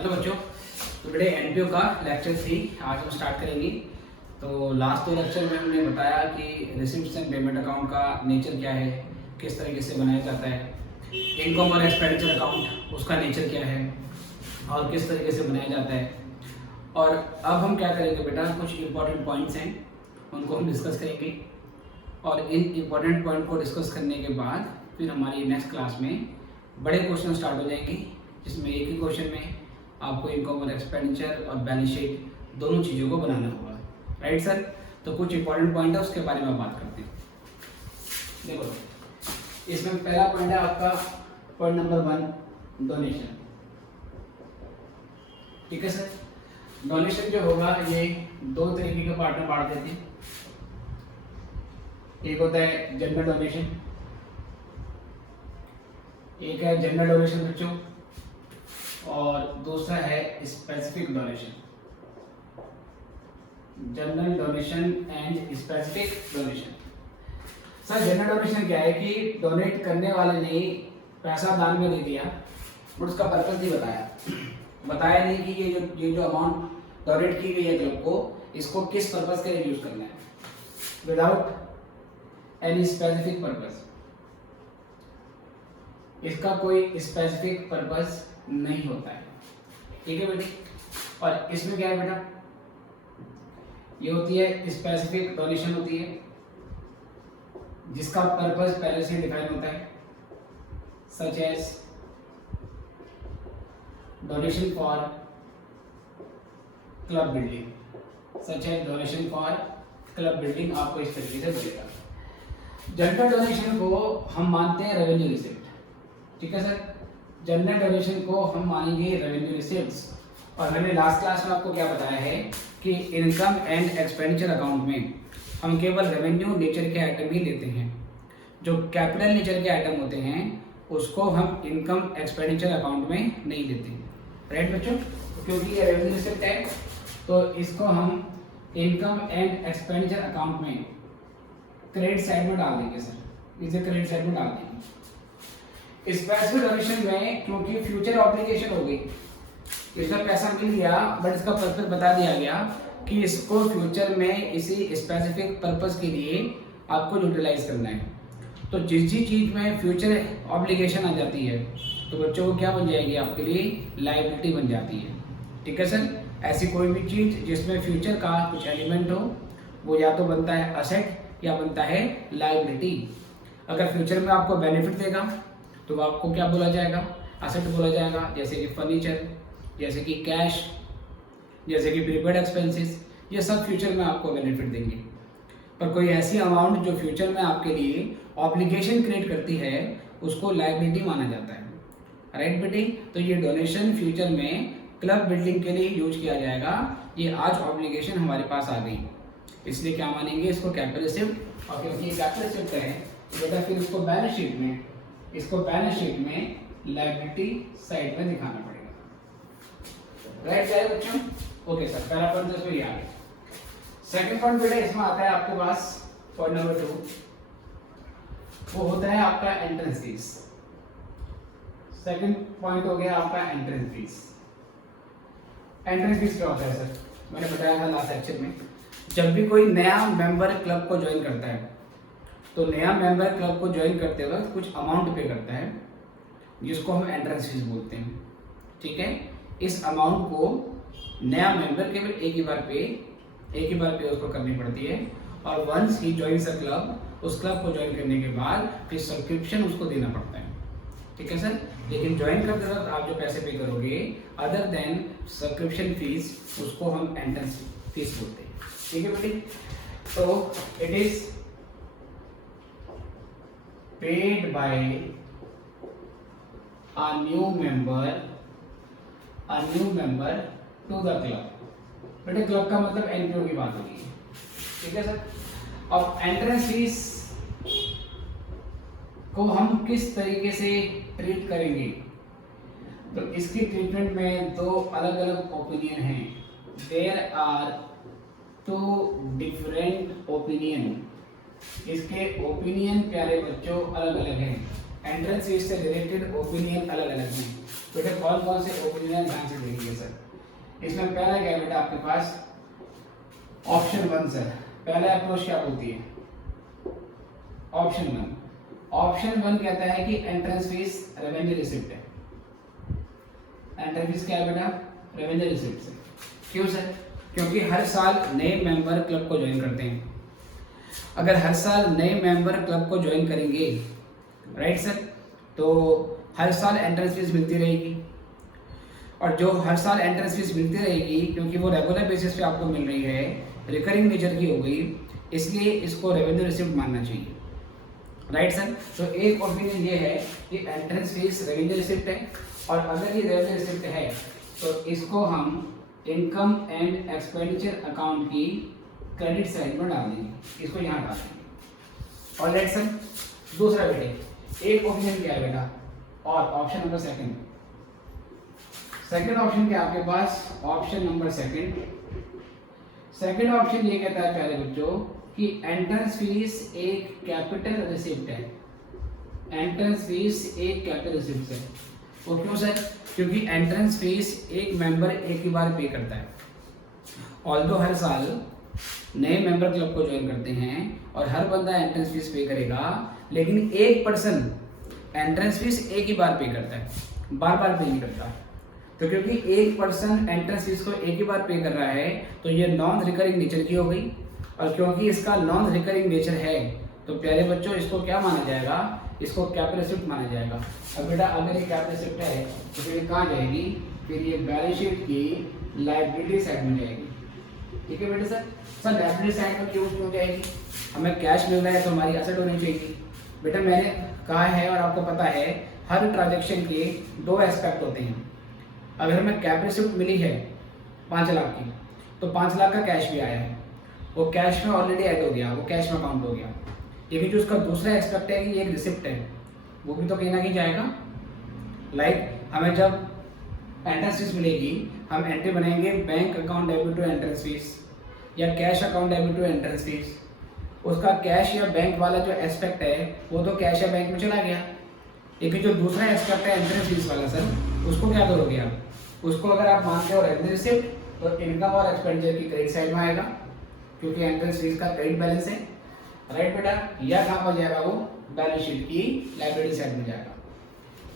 Hello बच्चों। तो बेटे एनपीओ का लेक्चर 3 आज हम स्टार्ट करेंगे। तो लास्ट 2 लेक्चर में हमने बताया कि रिसिप्ट्स एंड पेमेंट अकाउंट का नेचर क्या है, किस तरीके से बनाया जाता है, इनकम और एक्सपेंडिचर अकाउंट उसका नेचर क्या है और किस तरीके से बनाया जाता है। और अब हम क्या करेंगे बेटा, कुछ इंपॉर्टेंट पॉइंट्स हैं उनको हम डिस्कस करेंगे और इन इंपॉर्टेंट पॉइंट को डिस्कस करने के बाद फिर हमारी नेक्स्ट क्लास में बड़े क्वेश्चन स्टार्ट हो जाएंगे, जिसमें एक ही क्वेश्चन में आपको इनकम और एक्सपेंडिचर और बैलेंस शीट दोनों चीज़ों को बनाना होगा। Right sir. तो कुछ इंपॉर्टेंट पॉइंट है उसके बारे में बात करते हैं। देखो इसमें पहला पॉइंट है आपका पॉइंट नंबर 1 डोनेशन। ठीक है सर। डोनेशन जो होगा ये 2 तरीके के पार्ट में बांट देते हैं। एक होता है जनरल डोनेशन, एक है जनरल डोनेशन बच्चों, और दूसरा है specific donation. General donation and specific donation. Sir general donation क्या है कि डोनेट करने वाले ने पैसा दान में दे दिया बट उसका पर्पस नहीं बताया नहीं कि ये जो अमाउंट डोनेट की गई है क्लब को, इसको किस पर्पस के लिए यूज करना है, विदाउट एनी स्पेसिफिक पर्पस। इसका कोई स्पेसिफिक पर्पस नहीं होता है। ठीक है बेटे। और इसमें क्या है बेटा, ये होती है स्पेसिफिक डोनेशन होती है जिसका पर्पस पहले से डिफाइन होता है, such as donation for club building, such as donation for club building. आपको इस तरीके से मिलेगा। जनरल डोनेशन को हम मानते हैं रेवेन्यू रिसिप्ट। ठीक है सर। जनरल डोनेशन को हम मानेंगे रेवेन्यू रिसिप्ट्स। और मैंने लास्ट क्लास में आपको क्या बताया है कि इनकम एंड एक्सपेंडिचर अकाउंट में हम केवल रेवेन्यू नेचर के आइटम ही लेते हैं। जो कैपिटल नेचर के आइटम होते हैं उसको हम इनकम एक्सपेंडिचर अकाउंट में नहीं लेते। राइट बच्चों। क्योंकि ये रेवेन्यू रिसिप्ट है तो इसको हम इनकम एंड एक्सपेंडिचर अकाउंट में क्रेडिट साइड में डाल देंगे सर, इसे क्रेडिट साइड में डाल देंगे। स्पेसिफिक डोनेशन में क्योंकि फ्यूचर ऑब्लिगेशन हो गई, इसमें पैसा मिल गया बट इसका पर्पस बता दिया गया कि इसको फ्यूचर में इसी स्पेसिफिक पर्पस के लिए आपको यूटिलाइज करना है। तो जिस चीज में फ्यूचर ऑब्लिगेशन आ जाती है तो बच्चों को क्या बन जाएगी, आपके लिए लायबिलिटी बन जाती है। ठीक है सर। ऐसी कोई भी चीज जिसमें फ्यूचर का कुछ एलिमेंट हो वो या तो बनता है असेट या बनता है लायबिलिटी। अगर फ्यूचर में आपको बेनिफिट देगा तो आपको क्या बोला जाएगा, असेट बोला जाएगा। जैसे कि फर्नीचर, जैसे कि कैश, जैसे कि प्रीपेड एक्सपेंसेस, ये सब फ्यूचर में आपको बेनिफिट देंगे। पर कोई ऐसी अमाउंट जो फ्यूचर में आपके लिए ऑब्लिगेशन क्रिएट करती है उसको लायबिलिटी माना जाता है। राइट बेटी। तो ये डोनेशन फ्यूचर में क्लब बिल्डिंग के लिए यूज किया जाएगा। ये आज ऑब्लिगेशन हमारे पास आ गई इसलिए क्या मानेंगे, इसको कैपिटल रिसिप्ट। और क्योंकि ये कैपिटल रिसिप्ट है बेटा फिर इसको बैलेंस शीट में लायबिलिटी साइड में दिखाना पड़ेगा। राइट है बच्चों। Okay sir. पहला पॉइंट इसमें ये आ गया। सेकंड पॉइंट बेटा इसमें आता है आपके पास पॉइंट नंबर 2, वो होता है आपका एंट्रेंस फीस। सेकंड पॉइंट हो गया आपका एंट्रेंस फीस। एंट्रेंस फीस क्या होता है सर, मैंने बताया था लास्ट लेक्चर में। जब भी कोई नया मेंबर क्लब को ज्वाइन करता है तो नया मेंबर क्लब को ज्वाइन करते वक्त कुछ अमाउंट पे करता है जिसको हम एंट्रेंस फीस बोलते हैं। ठीक है। इस अमाउंट को नया मेंबर केवल एक ही बार पे उसको करनी पड़ती है। और once he joins a club, उस क्लब को ज्वाइन करने के बाद फिर सब्सक्रिप्शन उसको देना पड़ता है। ठीक है सर। लेकिन ज्वाइन करते वक्त आप जो पैसे पे करोगे अदर देन सब्सक्रिप्शन फीस, उसको हम एंट्रेंस फीस बोलते हैं। ठीक है बेटी। तो it is paid by a new member to the club। बेटे क्लब का मतलब एनपीओ की बात होगी। ठीक है सर। अब एंट्रेंस फीस को हम किस तरीके से ट्रीट करेंगे, तो इसकी ट्रीटमेंट में 2 अलग अलग ओपिनियन हैं। There are 2 different opinion. इसके ओपिनियन प्यारे बच्चों अलग अलग हैं। एंट्रेंस फीस से रिलेटेड ओपिनियन अलग अलग हैं। बेटा कौन कौन से ओपिनियन है ध्यान से देखिए सर। इसमें पहला क्या है बेटा आपके पास ऑप्शन 1 सर। पहला अप्रोच क्या बोलती है ऑप्शन 1। ऑप्शन 1 कहता है कि एंट्रेंस फीस रेवेन्यू रिसिप्ट है। एंट्रेंस फीस क्या है बेटा रेवेन्यू रिसिप्ट से। क्यों सर? क्योंकि हर साल नए मेंबर क्लब को ज्वाइन करते हैं। अगर हर साल नए मेंबर क्लब को ज्वाइन करेंगे राइट सर, तो हर साल एंट्रेंस फीस मिलती रहेगी, और जो हर साल एंट्रेंस फीस मिलती रहेगी क्योंकि वो रेगुलर बेसिस पे आपको मिल रही है, रिकरिंग नेचर की हो गई, इसलिए इसको रेवेन्यू रिसिप्ट मानना चाहिए राइट सर। तो एक ओपिनियन ये है कि एंट्रेंस फीस रेवेन्यू रिसिप्ट है, और अगर ये रेवेन्यू रिसिप्ट है तो इसको हम इनकम एंड एक्सपेंडिचर अकाउंट की क्रेडिट साइड में डाल देंगे, इसको यहाँ डाल देंगे। और राइट सर दूसरा बेटे एक ओपिनियन क्या है बेटा, और ऑप्शन नंबर सेकंड ऑप्शन क्या आपके पास ऑप्शन नंबर सेकंड ऑप्शन ये कहता है प्यारे बच्चों कि एंट्रेंस फीस एक कैपिटल रिसिप्ट है। एंट्रेंस फीस एक कैपिटल रिसिप्ट है। वो क्यों सर? क्योंकि एंट्रेंस फीस एक मेंबर एक ही बार पे करता है। ऑल्दो हर साल नए मेंबर क्लब को ज्वाइन करते हैं और हर बंदा एंट्रेंस फीस पे करेगा, लेकिन एक पर्सन एंट्रेंस फीस एक ही बार पे करता है, बार बार पे नहीं करता। तो क्योंकि एक पर्सन एंट्रेंस फीस को एक ही बार पे कर रहा है तो ये नॉन रिकरिंग नेचर की हो गई, और क्योंकि इसका नॉन रिकरिंग नेचर है तो प्यारे बच्चों इसको क्या माना जाएगा, इसको कैपिटल रिसिप्ट माना जाएगा। अब बेटा अगर ये कैपिटल रिसिप्ट है तो फिर कहाँ जाएगी, फिर ये बैलेंस शीट की लायबिलिटी साइड में जाएगी। ठीक है बेटा सर लायबिलिटी साइड में क्यों जाएगी? हमें कैश मिल रहा है तो हमारी एसेट होनी चाहिए। बेटा मैंने कहा है और आपको पता है हर ट्रांजेक्शन के दो एस्पेक्ट होते हैं। अगर हमें कैपिटल रिसिप्ट मिली है 5 लाख की, तो 5 लाख का कैश भी आया है, वो कैश में ऑलरेडी ऐड हो गया, वो कैश में काउंट हो गया। लेकिन जो उसका दूसरा एस्पेक्ट है कि ये एक रिसिप्ट है, वो भी तो कहीं ना कहीं जाएगा। लाइक हमें जब एंट्रेंस फीस मिलेगी हम एंट्री बनाएंगे bank account debit to entrance fees या cash account debit to entrance fees. उसका कैश या बैंक वाला जो एस्पेक्ट है वो तो कैश या बैंक में चला गया, लेकिन जो दूसरा एस्पेक्ट है एंट्रेंस फीस वाला सर, उसको क्या करोगे आप? उसको अगर आप मानते हो रेवेन्यू रिसिप्ट तो इनकम और एक्सपेंडिचर की क्रेडिट साइड में आएगा, क्योंकि एंट्रेंस फीस का क्रेडिट बैलेंस है राइट बेटा। या कहाँ पर जाएगा वो बैलेंस शीट की लायबिलिटी साइड में जाएगा।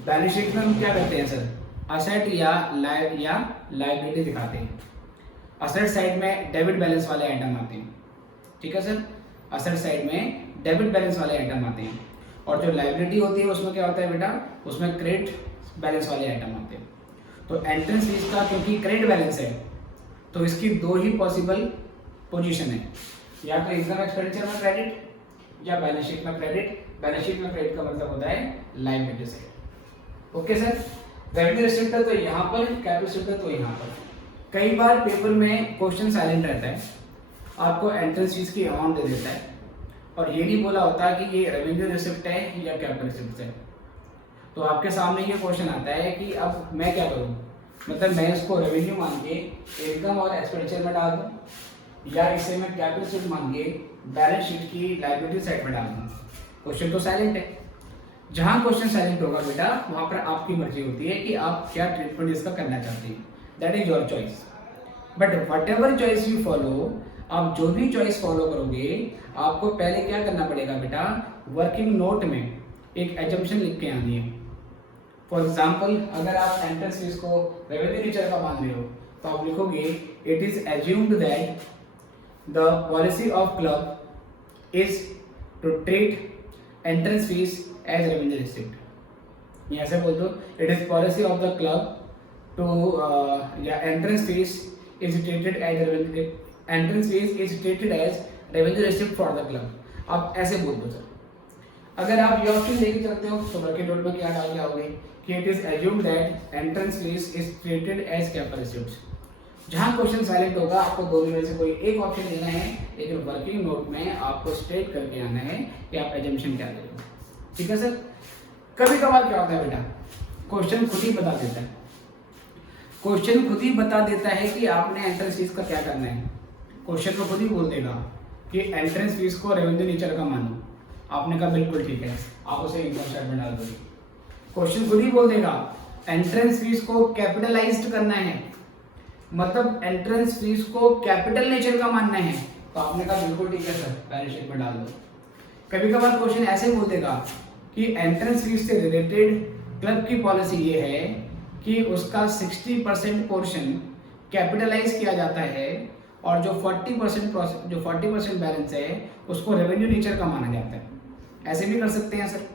बैलेंस शीट में हम क्या करते हैं सर, असेट या लायबिलिटी दिखाते हैं। असेट साइड में डेबिट बैलेंस वाले आइटम आते हैं, ठीक है सर। असेट साइड में डेबिट बैलेंस वाले आइटम आते हैं, और जो लायबिलिटी होती है उसमें क्या होता है बेटा, उसमें क्रेडिट बैलेंस वाले आइटम आते हैं। तो एंट्रेंस फीस का क्योंकि क्रेडिट बैलेंस है तो इसकी दो ही पॉसिबल पोजीशन है, या तो इनकम एक्सपेंडिचर में क्रेडिट या बैलेंस शीट में क्रेडिट। बैलेंस शीट में क्रेडिट का मतलब होता है liability side. Okay sir revenue receipt है तो यहाँ पर, कैपिटल रिसिप्ट है तो यहाँ पर। कई बार पेपर में क्वेश्चन साइलेंट रहता है, आपको एंट्रेंस फीस की अमाउंट दे देता है और ये नहीं बोला होता कि ये रेवेन्यू रिसिप्ट है या कैपिटल रिसिप्ट है। तो आपके सामने ये क्वेश्चन आता है कि अब मैं क्या करूँ, मतलब मैं इसको रेवेन्यू मान के इनकम और एक्सपेंडिचर में डाल दूँ या इसे मैं कैपिटल रिसिप्ट मान के बैलेंस शीट की लायबिलिटी साइड में डाल दूँ। क्वेश्चन तो साइलेंट है। जहाँ क्वेश्चन साइलेंट होगा बेटा वहाँ पर आपकी मर्जी होती है कि आप क्या ट्रीटमेंट इसका करना चाहते हैं, that is your choice. But what ever choice you follow, आप जो भी चॉइस फॉलो करोगे आपको पहले क्या करना पड़ेगा बेटा, वर्किंग नोट में एक एजम्पशन लिख के आनी है। फॉर एग्जाम्पल अगर आप एंट्रेंस फीस को रेवेन्यू नेचर का मान रहे हो तो आप लिखोगे it is assumed that the policy of club is to treat entrance fees as revenue receipt. ये ऐसे बोल दो, it is policy of the club to या entrance fees is treated as entrance fees is treated as revenue receipt for the club. आप ऐसे बोल दो sir. अगर आप ये ऑप्शन लेके चलते हो तो वर्किंग नोट में क्या डाल के आओगे कि it is assumed that entrance fees is treated as capital receipt. जहाँ क्वेश्चन साइलेंट होगा आपको दोनों में से कोई एक ऑप्शन लेना है, लेकिन वर्किंग नोट में आपको स्टेट करके आना है कि आप एजम्पशन क्या ले रहे हो। ठीक है सर। कभी कभार क्या होता है बेटा, क्वेश्चन खुद ही बता देता है, क्वेश्चन खुद ही बता देता है कि आपने एंट्रेंस फीस का क्या करना है। क्वेश्चन को खुद ही बोल देगा कि एंट्रेंस फीस को रेवेन्यू नेचर का मानो। आपने कहा बिल्कुल ठीक है, आप उसे इनकम स्टेटमेंट डाल दोगे। क्वेश्चन खुद ही बोल देगा एंट्रेंस फीस को कैपिटलाइज्ड करना है, मतलब एंट्रेंस फीस को कैपिटल नेचर का मानना है, तो आपने कहा बिल्कुल ठीक है सर, बैलेंस शीट में डाल दो। कभी कभार क्वेश्चन ऐसे बोल देगा कि एंट्रेंस फीस से रिलेटेड क्लब की पॉलिसी ये है कि उसका 60% पोर्शन कैपिटलाइज किया जाता है और जो 40% बैलेंस है उसको रेवेन्यू नेचर का माना जाता है। ऐसे भी कर सकते हैं सर,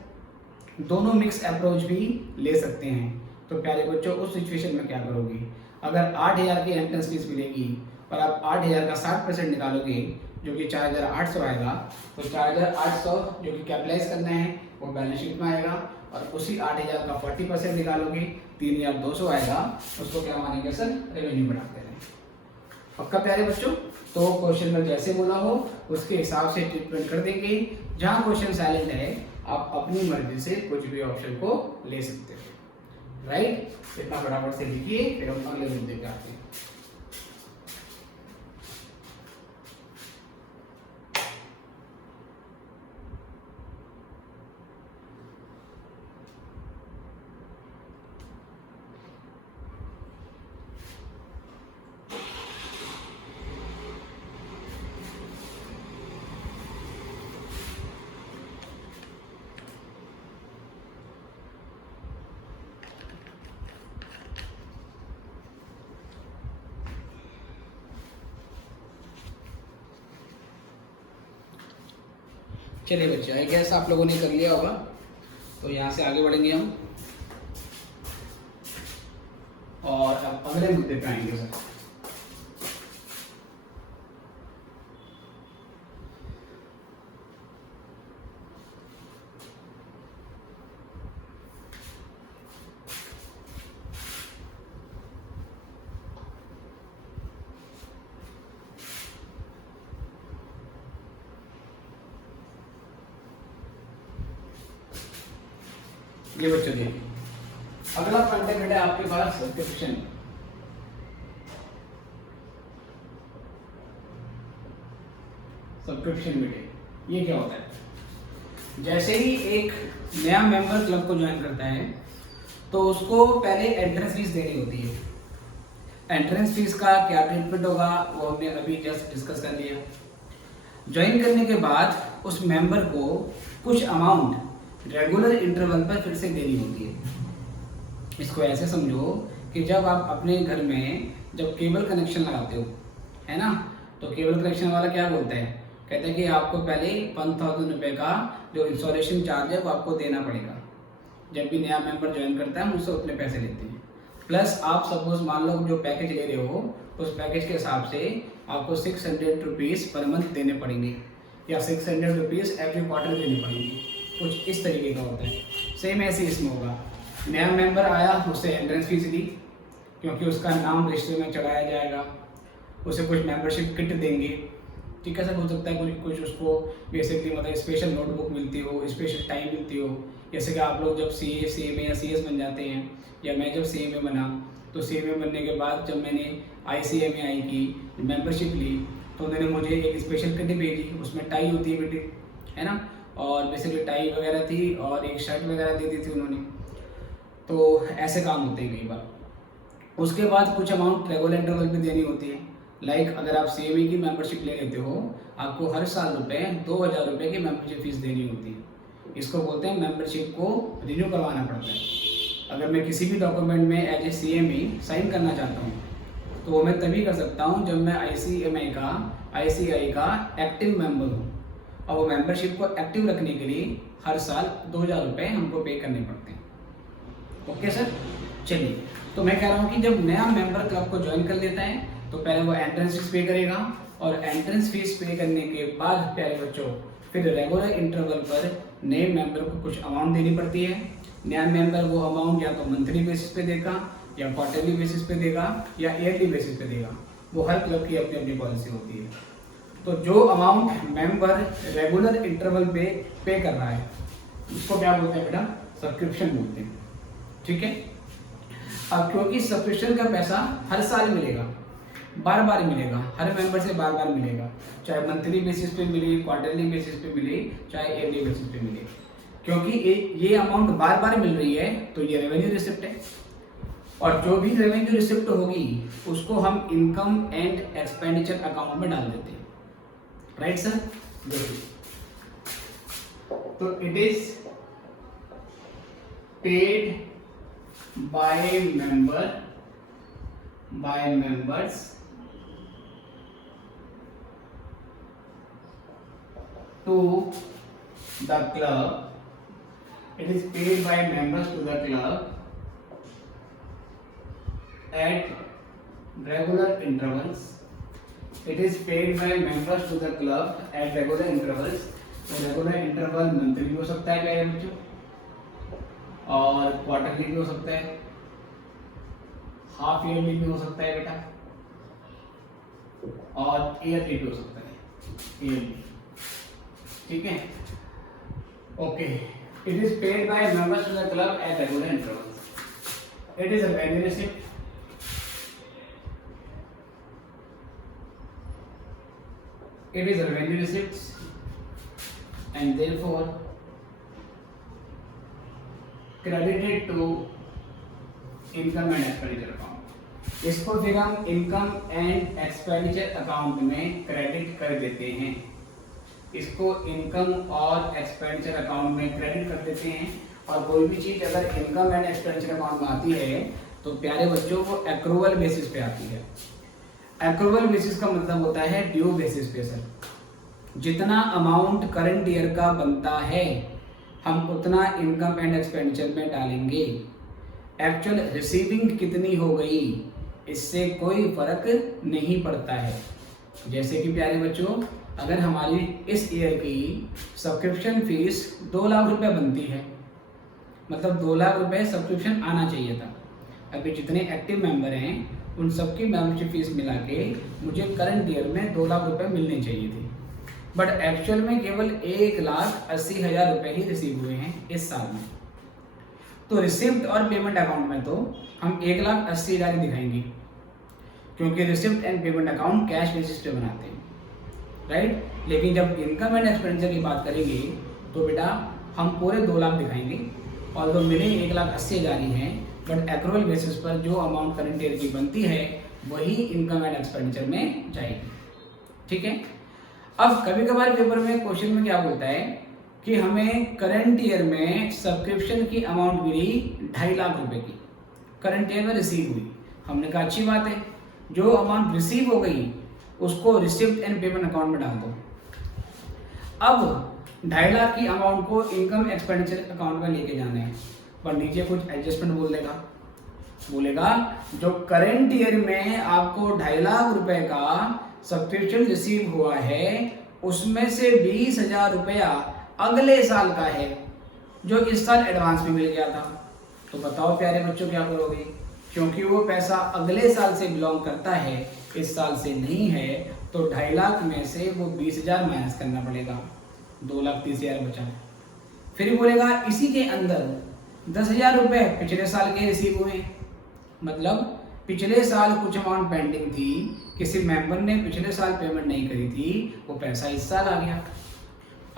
दोनों मिक्स अप्रोच भी ले सकते हैं। तो प्यारे बच्चों, उस सिचुएशन में क्या करोगे, अगर 8,000 की एंट्रेंस फीस मिलेगी और आप 8,000 का 60% निकालोगे जो कि 4,800 आएगा, तो 4,800 जो कि कैपिटलाइज करना है वो बैलेंस शीट में आएगा, और उसी 8,000 का 40% निकालोगे 3,200 आएगा, उसको क्या मानेंगे सर, रेवेन्यू बढ़ाते हैं। पक्का प्यारे बच्चों? तो क्वेश्चन में जैसे बोला हो उसके हिसाब से ट्रीटमेंट कर देंगे। जहाँ क्वेश्चन साइलेंट है आप अपनी मर्जी से कुछ भी ऑप्शन को ले सकते हो, राइट? इतना फटाफट से लिखिए, फिर हम अगले मुद्दे पे आते हैं। चलिए बच्चे, आई गेस आप लोगों ने कर लिया होगा, तो यहाँ से आगे बढ़ेंगे हम और अब अगले मुद्दे पे आएंगे सर। ये बच्चों देखिए, अगला पॉइंट है बेटा आपके पास सब्सक्रिप्शन। सब्सक्रिप्शन बेटे ये क्या होता है? जैसे ही एक नया मेंबर क्लब को ज्वाइन करता है तो उसको पहले एंट्रेंस फीस देनी होती है। एंट्रेंस फीस का क्या ट्रीटमेंट होगा वो हमने अभी जस्ट डिस्कस कर लिया। ज्वाइन करने के बाद उस मेंबर को कुछ अमाउंट रेगुलर इंटरवल पर फिर से देनी होती है। इसको ऐसे समझो कि जब आप अपने घर में जब केबल कनेक्शन लगाते हो, है ना, तो केबल कनेक्शन वाला क्या बोलता है, कहते हैं कि आपको पहले 1,000 रुपये का जो इंस्टॉलेशन चार्ज है वो आपको देना पड़ेगा। जब भी नया मेंबर ज्वाइन करता है मुझसे उतने पैसे लेते हैं, प्लस आप सपोज मान लो जो पैकेज ले रहे हो उस पैकेज के हिसाब से आपको 600 रुपीज़ पर मंथ देने पड़ेंगे या 600 रुपीज़ एवरी क्वार्टर देने पड़ेंगे, कुछ इस तरीके का होता है। सेम ऐसे इसमें होगा, नया मेंबर आया उससे एंट्रेंस फीस ली क्योंकि उसका नाम रजिस्टर में चढ़ाया जाएगा, उसे कुछ मेंबरशिप किट देंगे, ठीक है सर। हो सकता है कुछ उसको बेसिकली मतलब स्पेशल नोटबुक मिलती हो, स्पेशल टाइम मिलती हो, जैसे कि आप लोग जब CA या CS बन जाते हैं, या मैं जब CMA बना तो CMA बनने के बाद जब मैंने ICMAI की मेंबरशिप ली तो उन्होंने मुझे एक स्पेशल किट भेजी, उसमें टाई होती है बेटे, है ना, और बेसिकली टाई वगैरह थी और एक शर्ट वगैरह दे दी थी उन्होंने। तो ऐसे काम होते हैं कई बार। उसके बाद कुछ अमाउंट रेगुलर इंटरवल पे देनी होती है। लाइक अगर आप CMA की मेंबरशिप ले लेते हो आपको हर साल 2,000 रुपये की मेंबरशिप फीस देनी होती है। इसको बोलते हैं मेंबरशिप को रिन्यू करवाना पड़ता है। अगर मैं किसी भी डॉक्यूमेंट में एज ए CMA साइन करना चाहता हूँ तो वो मैं तभी कर सकता हूँ जब मैं ICI का एक्टिव मेंबर हूँ, और वो मेंबरशिप को एक्टिव रखने के लिए हर साल 2,000 रुपये हमको पे करने पड़ते हैं। ओके सर, चलिए, तो मैं कह रहा हूँ कि जब नया मेंबर क्लब को ज्वाइन कर लेता है तो पहले वो एंट्रेंस फीस पे करेगा, और एंट्रेंस फीस पे करने के बाद प्यारे बच्चों फिर रेगुलर इंटरवल पर नए मेंबर को कुछ अमाउंट देनी पड़ती है। नया मेंबर वो अमाउंट या तो मंथली बेसिस पे देगा या क्वार्टरली बेसिस पे देगा या ईयरली बेसिस पे देगा, वो हर क्लब की अपनी अपनी पॉलिसी होती है। तो जो अमाउंट मेंबर रेगुलर इंटरवल पे कर रहा है उसको क्या बोलते हैं बेटा, सब्सक्रिप्शन बोलते हैं, ठीक है। अब क्योंकि सब्सक्रिप्शन का पैसा हर साल मिलेगा, बार बार मिलेगा, हर मेंबर से बार बार मिलेगा, चाहे मंथली बेसिस पे मिले, क्वार्टरली बेसिस पे मिले, चाहे ईयरली बेसिस पे मिले, क्योंकि ये अमाउंट बार बार मिल रही है तो ये रेवेन्यू रिसिप्ट है। और जो भी रेवेन्यू रिसिप्ट होगी उसको हम इनकम एंड एक्सपेंडिचर अकाउंट में डाल देते हैं, राइट सर। देखिए, तो it is paid by members to the club. It is paid by members to the club at regular intervals. It is paid by members to the club at regular intervals. तो regular interval monthly भी हो सकता है प्यारे बच्चों, और quarterly भी हो सकता है, हाफ ईयरली भी हो सकता है बेटा, और ईयरली भी हो सकता है, ईयरली, ठीक है। Okay, it is paid by members to the club at regular intervals. It is a revenue receipt, it is a revenue receipts and therefore credited to income and expenditure account। इसको फिर हम income and expenditure account में credit कर देते हैं, इसको income और expenditure account में क्रेडिट कर देते हैं। और कोई भी चीज अगर इनकम एंड एक्सपेंडिचर अकाउंट में आती है तो प्यारे बच्चों वो एक्रूवल बेसिस पे आती है। एक्रूवल बेसिस का मतलब होता है ड्यू बेसिस पे सर, जितना अमाउंट करंट ईयर का बनता है हम उतना इनकम एंड एक्सपेंडिचर में डालेंगे। एक्चुअल रिसीविंग कितनी हो गई इससे कोई फर्क नहीं पड़ता है। जैसे कि प्यारे बच्चों, अगर हमारी इस ईयर की सब्सक्रिप्शन फीस 2 लाख रुपए बनती है, मतलब 2 लाख रुपए सब्सक्रिप्शन आना चाहिए था। अभी जितने एक्टिव मेंबर हैं उन सबकी मेंबरशिप फीस मिला के मुझे करंट ईयर में 2 लाख रुपए मिलने चाहिए थे, बट एक्चुअल में केवल 1,80,000 रुपए ही रिसीव हुए हैं इस साल में। तो रिसिप्ट और पेमेंट अकाउंट में तो हम 1,80,000 ही दिखाएंगे, क्योंकि receipt and payment account cash basis पे बनाते हैं, राइट। लेकिन जब इनकम एंड एक्सपेंडिचर की बात करेंगे तो बेटा हम पूरे 2 लाख दिखाएंगे, और तो मिले 1,80,000 ही हैं, बट एक्रूवल बेसिस पर जो अमाउंट करंट ईयर की बनती है वही इनकम एंड एक्सपेंडिचर में जाएगी, ठीक है। अब कभी कभार पेपर में क्वेश्चन में क्या बोलता है कि हमें करंट ईयर में सब्सक्रिप्शन की अमाउंट मिली 2.5 लाख रुपए की, करंट ईयर में रिसीव हुई। हमने कहा अच्छी बात है, जो अमाउंट रिसीव हो गई उसको रिसिप्ट एंड पेमेंट अकाउंट में डाल दो। अब 2.5 लाख की अमाउंट को इनकम एक्सपेंडिचर अकाउंट में लेके जाना है, पर नीचे कुछ एडजस्टमेंट बोलेगा जो करंट ईयर में आपको 2.5 लाख रुपए का सब्सक्रिप्शन रिसीव हुआ है उसमें से 20,000 रुपया अगले साल का है जो इस साल एडवांस में मिल गया था। तो बताओ प्यारे बच्चों क्या करोगे, क्योंकि वो पैसा अगले साल से बिलोंग करता है, इस साल से नहीं है, तो 2.5 लाख में से वो 20,000 माइनस करना पड़ेगा, 2,30,000 बचा। फिर बोलेगा इसी के अंदर 10,000 रुपए पिछले साल के रिसीव हुए, मतलब पिछले साल कुछ अमाउंट पेंडिंग थी, किसी मेंबर ने पिछले साल पेमेंट नहीं करी थी, वो पैसा इस साल आ गया।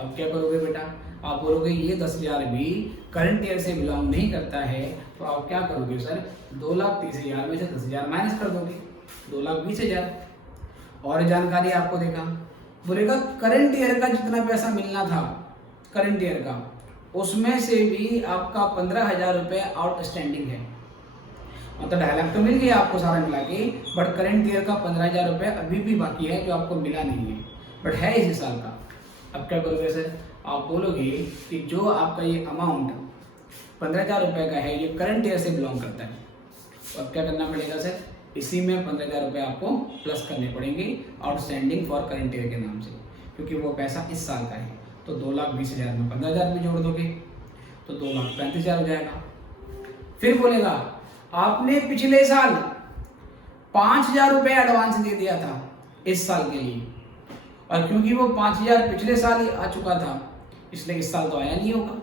अब क्या करोगे बेटा, आप बोलोगे ये 10,000 भी करंट ईयर से बिलोंग नहीं करता है, तो आप क्या करोगे सर, 2,30,000 में से 10,000 माइनस कर दोगे, 2,20,000। और जानकारी आपको देगा, बोलेगा करंट ईयर का जितना पैसा मिलना था करंट ईयर का, उसमें से भी आपका 15,000 रुपये आउटस्टैंडिंग है। मतलब 2.5 लाख तो मिल गया आपको सारा मिला के, बट करंट ईयर का 15,000 रुपये अभी भी बाकी है जो आपको मिला नहीं है, बट है इसी साल का। अब क्या करोगे सर, आप बोलोगे कि जो आपका ये अमाउंट 15,000 रुपये का है ये करंट ईयर से बिलोंग करता है, तो अब क्या करना पड़ेगा सर, इसी में 15,000 रुपये आपको प्लस करने पड़ेंगे आउटस्टैंडिंग फॉर करंट ईयर के नाम से, क्योंकि वो पैसा इस साल का है। तो 2,20,000 में 15,000 में जोड़ दोगे तो 2,35,000 हो जाएगा। फिर बोलेगा आपने पिछले साल 5,000 रुपये एडवांस दे दिया था इस साल के लिए, और क्योंकि वो 5,000 पिछले साल ही आ चुका था इसलिए इस साल तो आया नहीं होगा।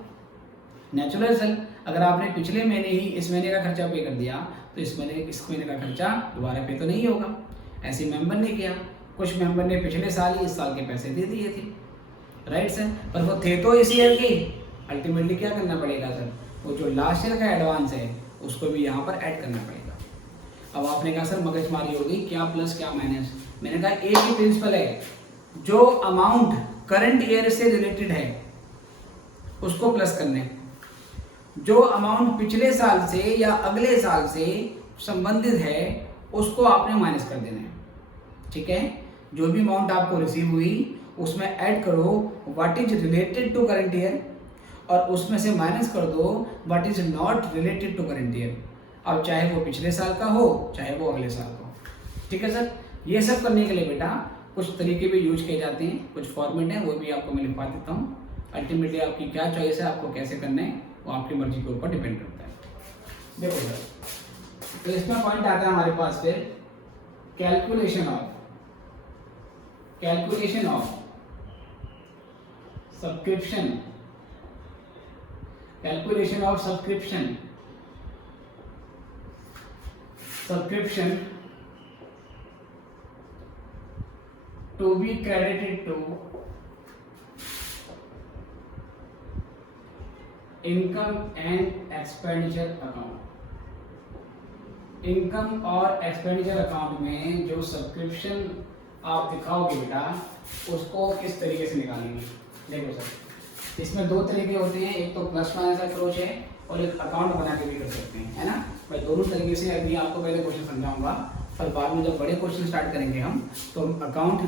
नेचुरल सर, अगर आपने पिछले महीने ही इस महीने का खर्चा पे कर दिया तो इस महीने का खर्चा दोबारा पे तो नहीं होगा। ऐसे मेंबर ने किया, कुछ मेंबर ने पिछले साल ही इस साल के पैसे दे दिए थे, राइट सर, पर वो थे तो इस ईयर के। अल्टीमेटली क्या करना पड़ेगा सर, वो जो लास्ट ईयर का एडवांस है उसको भी यहाँ पर ऐड करना पड़ेगा। अब आपने कहा सर मगजमारी होगी, क्या प्लस क्या माइनस। मैंने कहा एक ही प्रिंसिपल है, जो अमाउंट करंट ईयर से रिलेटेड है उसको प्लस करना है, जो अमाउंट पिछले साल से या अगले साल से संबंधित है उसको आपने माइनस कर देना है। ठीक है, जो भी अमाउंट आपको रिसीव हुई उसमें ऐड करो what is related to current year और उसमें से माइनस कर दो what is not related to current year. अब चाहे वो पिछले साल का हो चाहे वो अगले साल का हो। ठीक है सर, ये सब करने के लिए बेटा कुछ तरीके भी यूज किए जाते हैं, कुछ फॉर्मेट है वो भी आपको मैं लिखवा देता हूँ। अल्टीमेटली आपकी क्या चॉइस है, आपको कैसे करना है वो आपकी मर्जी के ऊपर डिपेंड करता है। देखो सर, तो इसमें पॉइंट आता है हमारे पास फिर calculation of subscription to be credited to income and expenditure account। Income और एक्सपेंडिचर अकाउंट में जो सब्सक्रिप्शन आप दिखाओगे बेटा उसको किस तरीके से निकालेंगे। देखो सर, इसमें दो तरीके होते हैं, एक तो प्लस माइनस अप्रोच है और एक अकाउंट बना के भी कर सकते हैं, है ना। मैं दोनों तरीके से अभी आपको पहले क्वेश्चन समझाऊंगा, पर बाद में जब बड़े क्वेश्चन स्टार्ट करेंगे हम तो अकाउंट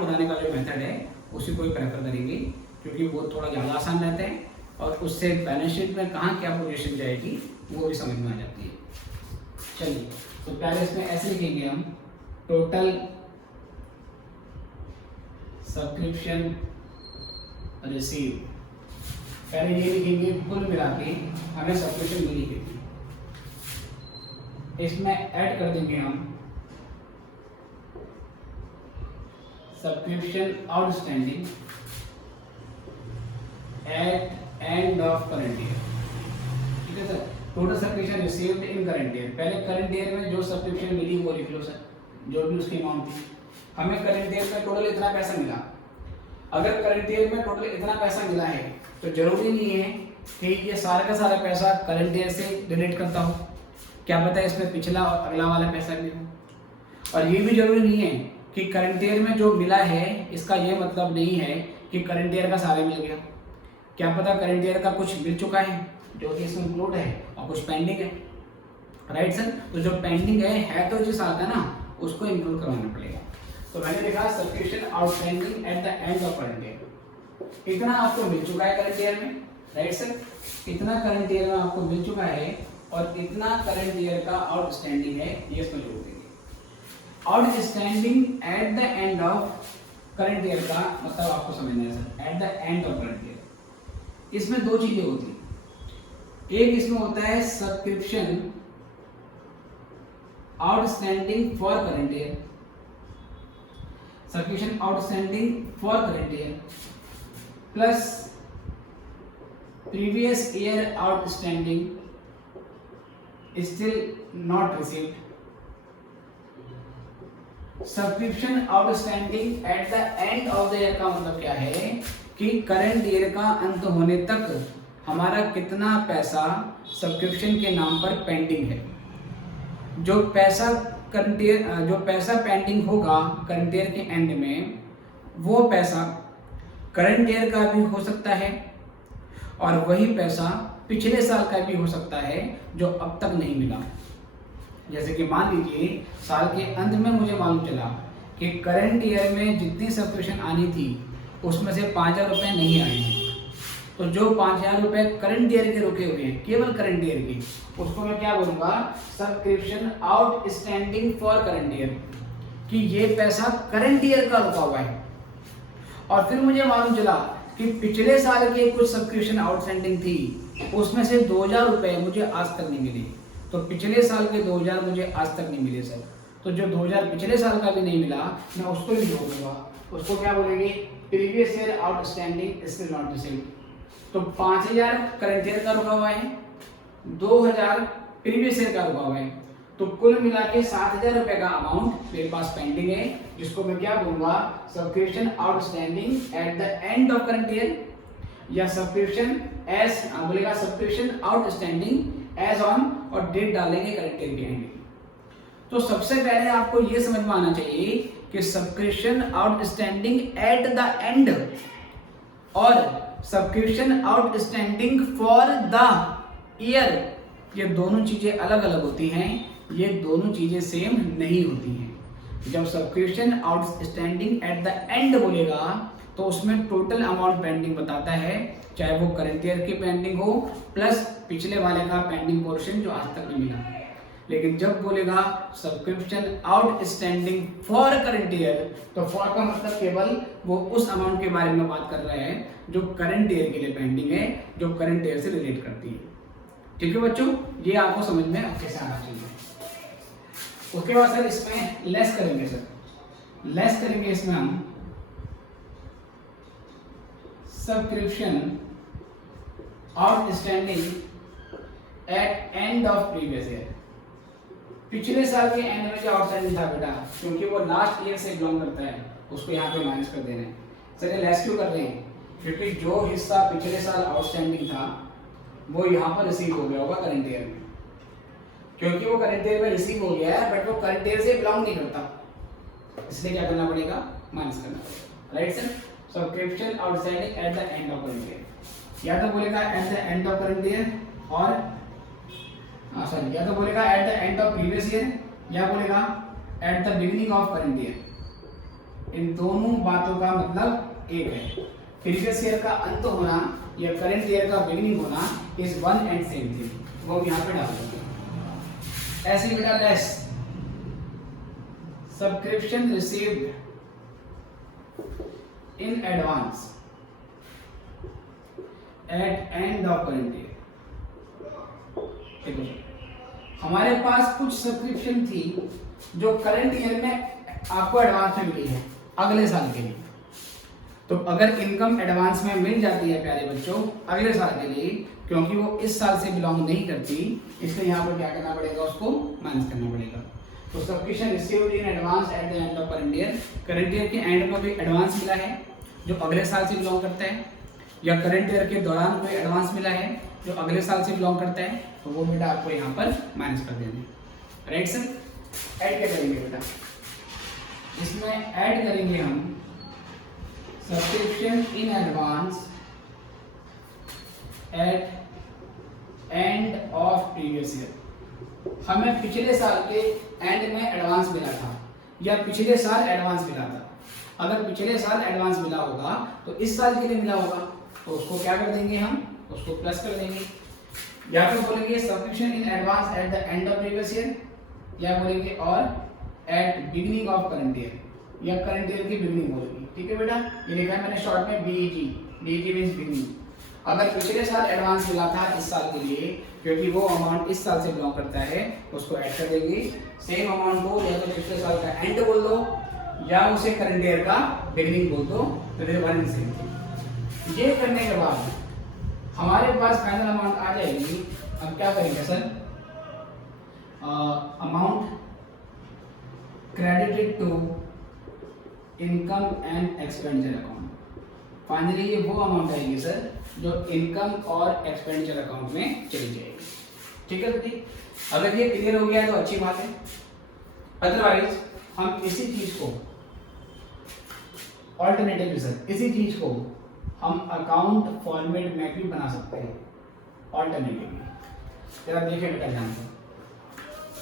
बनाने का जो मेथड है उसी को ही प्रेफर करेंगे, क्योंकि वो थोड़ा ज़्यादा आसान रहता है और उससे बैलेंस शीट में कहाँ क्या पोजीशन जाएगी वो भी समझ में आ जाती है। चलिए, तो पहले इसमें ऐसे लिखेंगे हम, टोटल सब्सक्रिप्शन रिसीव, पहले ये लिखेंगे कुल मिला के हमें सब्सक्रिप्शन मिली कितनी, इसमें ऐड कर देंगे हम subscription outstanding at end of current year. ठीक है सर, टोटल सब्सक्रिप्शन रिसीव्ड इन करंट ईयर, पहले करंट ईयर में जो सब्सक्रिप्शन मिली वो लिख लो सर, जो भी उसकी अमाउंट थी। हमें करंट ईयर में टोटल इतना पैसा मिला, अगर करंट ईयर में टोटल इतना पैसा मिला है तो जरूरी नहीं है कि ये सारा का सारा पैसा करंट ईयर से रिलेट करता हो, क्या पता है इसमें पिछला और अगला वाला पैसा भी हो। और ये भी जरूरी नहीं है कि करंट ईयर में जो मिला है इसका ये मतलब नहीं है कि करंट ईयर का सारा मिल गया, क्या पता करंट ईयर का कुछ मिल चुका है जो कि इसमें इंक्लूड है और कुछ पेंडिंग है। राइट सर, तो जो पेंडिंग है तो जिस आता है ना उसको इंक्लूड करवाना पड़ेगा। तो मैंने लिखा subscription outstanding at the end of current year, इतना आपको मिल चुका है करंट ईयर में। राइट सर, इतना करंट ईयर में आपको मिल चुका है और इतना करंट ईयर का आउटस्टैंडिंग है, ये इसमें जोड़ देंगे। Outstanding at the end of current year का मतलब आपको समझना है sir, at the end of current year. इसमें दो चीजें होती हैं, एक इसमें होता है subscription outstanding for current year, subscription outstanding for current year plus previous year outstanding still not received. Subscription outstanding at the end of the year का मतलब क्या है कि करंट ईयर का अंत होने तक हमारा कितना पैसा सब्सक्रिप्शन के नाम पर पेंडिंग है। जो पैसा पेंडिंग होगा करंट ईयर के एंड में, वो पैसा करंट ईयर का भी हो सकता है और वही पैसा पिछले साल का भी हो सकता है जो अब तक नहीं मिला। जैसे कि मान लीजिए साल के अंत में मुझे मालूम चला कि करंट ईयर में जितनी सब्सक्रिप्शन आनी थी उसमें से 5,000 रुपये नहीं आए हैं, तो जो 5,000 रुपये करंट ईयर के रुके हुए हैं, केवल करंट ईयर के, उसको मैं क्या बोलूँगा, subscription outstanding for current year, कि ये पैसा करंट ईयर का रुका हुआ है। और फिर मुझे मालूम चला कि पिछले साल के कुछ सब्सक्रिप्शन आउटस्टैंडिंग थी, उसमें से 2,000 रुपये मुझे आज तक नहीं मिले, तो पिछले साल के 2,000 मुझे आज तक नहीं मिले सर, तो जो 2,000 पिछले साल का भी नहीं मिला मैं उसको भी जोड़ दूंगा, उसको क्या बोलेंगे, previous year outstanding still not received. तो 5,000 करंट ईयर का रुका हुआ है, 2,000 प्रीवियस ईयर का रुका हुआ है, तो कुल मिला के 7,000 रुपए का अमाउंट मेरे पास पेंडिंग है, जिसको मैं क्या बोलूंगा, subscription outstanding at the end of current year, या सब्सक्रिप्शन बोलेगा सब्सक्रिप्शन आउटस्टैंडिंग एज ऑन और डेट डालेंगे करंट ईयर के एंड की। तो सबसे पहले आपको ये समझ में आना चाहिए कि subscription outstanding at the end और subscription outstanding for the year, ये दोनों चीजें अलग अलग होती हैं, ये दोनों चीजें सेम नहीं होती हैं। जब subscription outstanding at the and बोलेगा तो उसमें टोटल अमाउंट पेंडिंग बताता है, चाहे वो करंट ईयर की पेंडिंग हो प्लस पिछले वाले का पेंडिंग पोर्शन जो आज तक नहीं मिला। लेकिन जब बोलेगा subscription outstanding for current year, तो फॉर का मतलब केवल वो उस अमाउंट के बारे में बात कर रहे हैं जो करंट ईयर के लिए पेंडिंग है, जो करंट ईयर से रिलेट करती है। ठीक है बच्चों, ये आपको समझ में अच्छे से आना चाहिए। उसके बाद सर इसमें लेस करेंगे, सर लेस करेंगे इसमें हम subscription outstanding at end of previous year. पिछले साल के एंड में जो आउटस्टैंडिंग था बेटा, क्योंकि वो लास्ट ईयर से बिलोंग करता है, उसको यहाँ पे माइनस कर देना है। सर ये लेस क्यों कर रहे हैं? क्योंकि जो हिस्सा पिछले साल आउटस्टैंडिंग था वो यहाँ पर रिसीव हो गया होगा करंट ईयर में, क्योंकि वो करंट ईयर में रिसीव हो गया है बट वो करंट ईयर से बिलोंग नहीं करता, इसलिए क्या करना पड़ेगा? माइनस करना पड़ेगा। Right sir, subscription outstanding at the end of current year, या तो बोलेगा at the end of current year और सॉरी या तो बोलेगा at the end of previous year या बोलेगा at the beginning of current year. इन दोनों बातों का मतलब एक है। प्रीवियस ईयर का अंत होना या करंट ईयर का बिगिनिंग होना is one and same thing, वो यहाँ पे डाल देंगे। ऐसे बेटा less subscription received in advance eight end of current year. हमारे पास कुछ सब्सक्रिप्शन थी जो करंट ईयर में आपको एडवांस में मिली है अगले साल के लिए। तो अगर इनकम एडवांस में मिल जाती है प्यारे बच्चों अगले साल के लिए, क्योंकि वो इस साल से बिलोंग नहीं करती, इसलिए यहाँ पर क्या करना पड़ेगा? उसको माइनस करना पड़ेगा। तो subscription received in advance eight the end of current year, current year के एंड में कोई एडवांस मिला है जो अगले साल से बिलोंग करता है, या करंट ईयर के दौरान कोई एडवांस मिला है जो अगले साल से बिलोंग करता है, तो वो बेटा आपको यहाँ पर माइनस कर देंगे। राइट सर, ऐड क्या करेंगे बेटा? इसमें ऐड करेंगे हम subscription in advance eight end of previous year. हमें पिछले साल के एंड में एडवांस मिला था या पिछले साल एडवांस मिला था। अगर पिछले साल एडवांस मिला होगा तो इस साल के लिए मिला होगा, तो उसको क्या कर देंगे? हम उसको प्लस कर देंगे। या फिर बोलेंगे subscription in advance eight the end of previous year, या बोलेंगे और eight beginning of current year, या करंट ईयर की बिगिनिंग बोलेंगे। ठीक है बेटा, ये लिखा है मैंने शॉर्ट में बीईजी, बीईजी मींस बिगिनिंग। अगर पिछले साल एडवांस मिला था इस साल के लिए, क्योंकि वो अमाउंट इस साल से बिलोंग करता है, उसको ऐड कर देंगे। सेम अमाउंट को या तो पिछले साल का एंड बोल दो या उसे करंट ईयर का बिगिनिंग बोल दो, तो ये वन सेम थिंग। ये करने के बाद हमारे पास फाइनल अमाउंट आ जाएगी। अब क्या करेंगे sir? Amount credited to income and expenditure account. Finally ये वो अमाउंट आएगी सर जो इनकम और एक्सपेंडिचर अकाउंट में चली जाएगी। ठीक है बेटी, अगर ये क्लियर हो गया तो अच्छी बात है। अदरवाइज हम इसी चीज को ऑल्टरनेटिव सर इसी चीज को हम अकाउंट फॉर्मेट में भी बना सकते हैं ऑल्टरनेटिवली। जरा देखिए बेटा ध्यान से।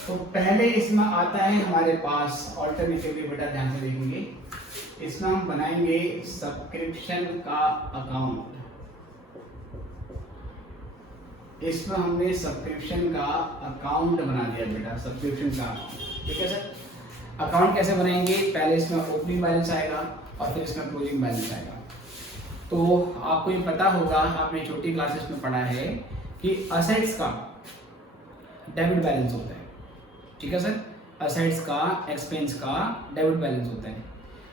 तो पहले इसमें आता है हमारे पास ऑल्टरनेटिवली, बेटा ध्यान से देखेंगे। इसमें हम बनाएंगे सब्सक्रिप्शन का अकाउंट। इसमें हमने सब्सक्रिप्शन का अकाउंट बना दिया बेटा, सब्सक्रिप्शन का अकाउंट। ठीक है सर, अकाउंट कैसे बनाएंगे? पहले इसमें ओपनिंग बैलेंस आएगा और फिर इसमें क्लोजिंग बैलेंस आएगा। तो आपको ये पता होगा, आपने छोटी क्लासेस में पढ़ा है कि असेट्स का डेबिट बैलेंस होता है। ठीक है सर, असेट्स का एक्सपेंस का डेबिट बैलेंस होता है।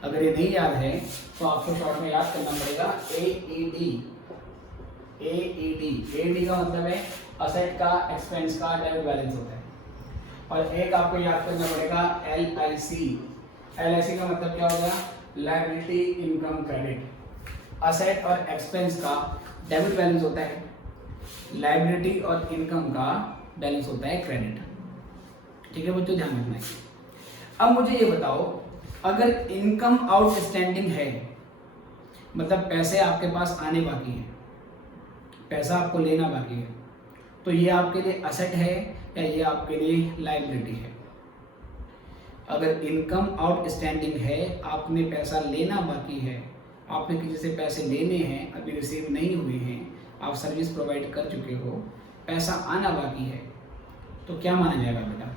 अगर ये नहीं याद है तो आपको शॉर्ट में याद करना पड़ेगा AED। AED का मतलब है असेट का एक्सपेंस का डेबिट बैलेंस होता है। और एक आपको याद करना पड़ेगा LIC। LIC का मतलब क्या होगा? Liability income credit. असेट और एक्सपेंस का डेबिट बैलेंस होता है लायबिलिटी और इनकम का बैलेंस होता है क्रेडिट। ठीक है बच्चों, ध्यान रखना है। अब मुझे ये बताओ, अगर इनकम आउटस्टैंडिंग है, मतलब पैसे आपके पास आने बाकी हैं, पैसा आपको लेना बाकी है, तो ये आपके लिए असेट है या ये आपके लिए लायबिलिटी है? अगर इनकम आउटस्टैंडिंग है, आपने पैसा लेना बाकी है, आपने किसी से पैसे लेने हैं, अभी रिसीव नहीं हुए हैं, आप सर्विस प्रोवाइड कर चुके हो, पैसा आना बाकी है, तो क्या माना जाएगा बेटा?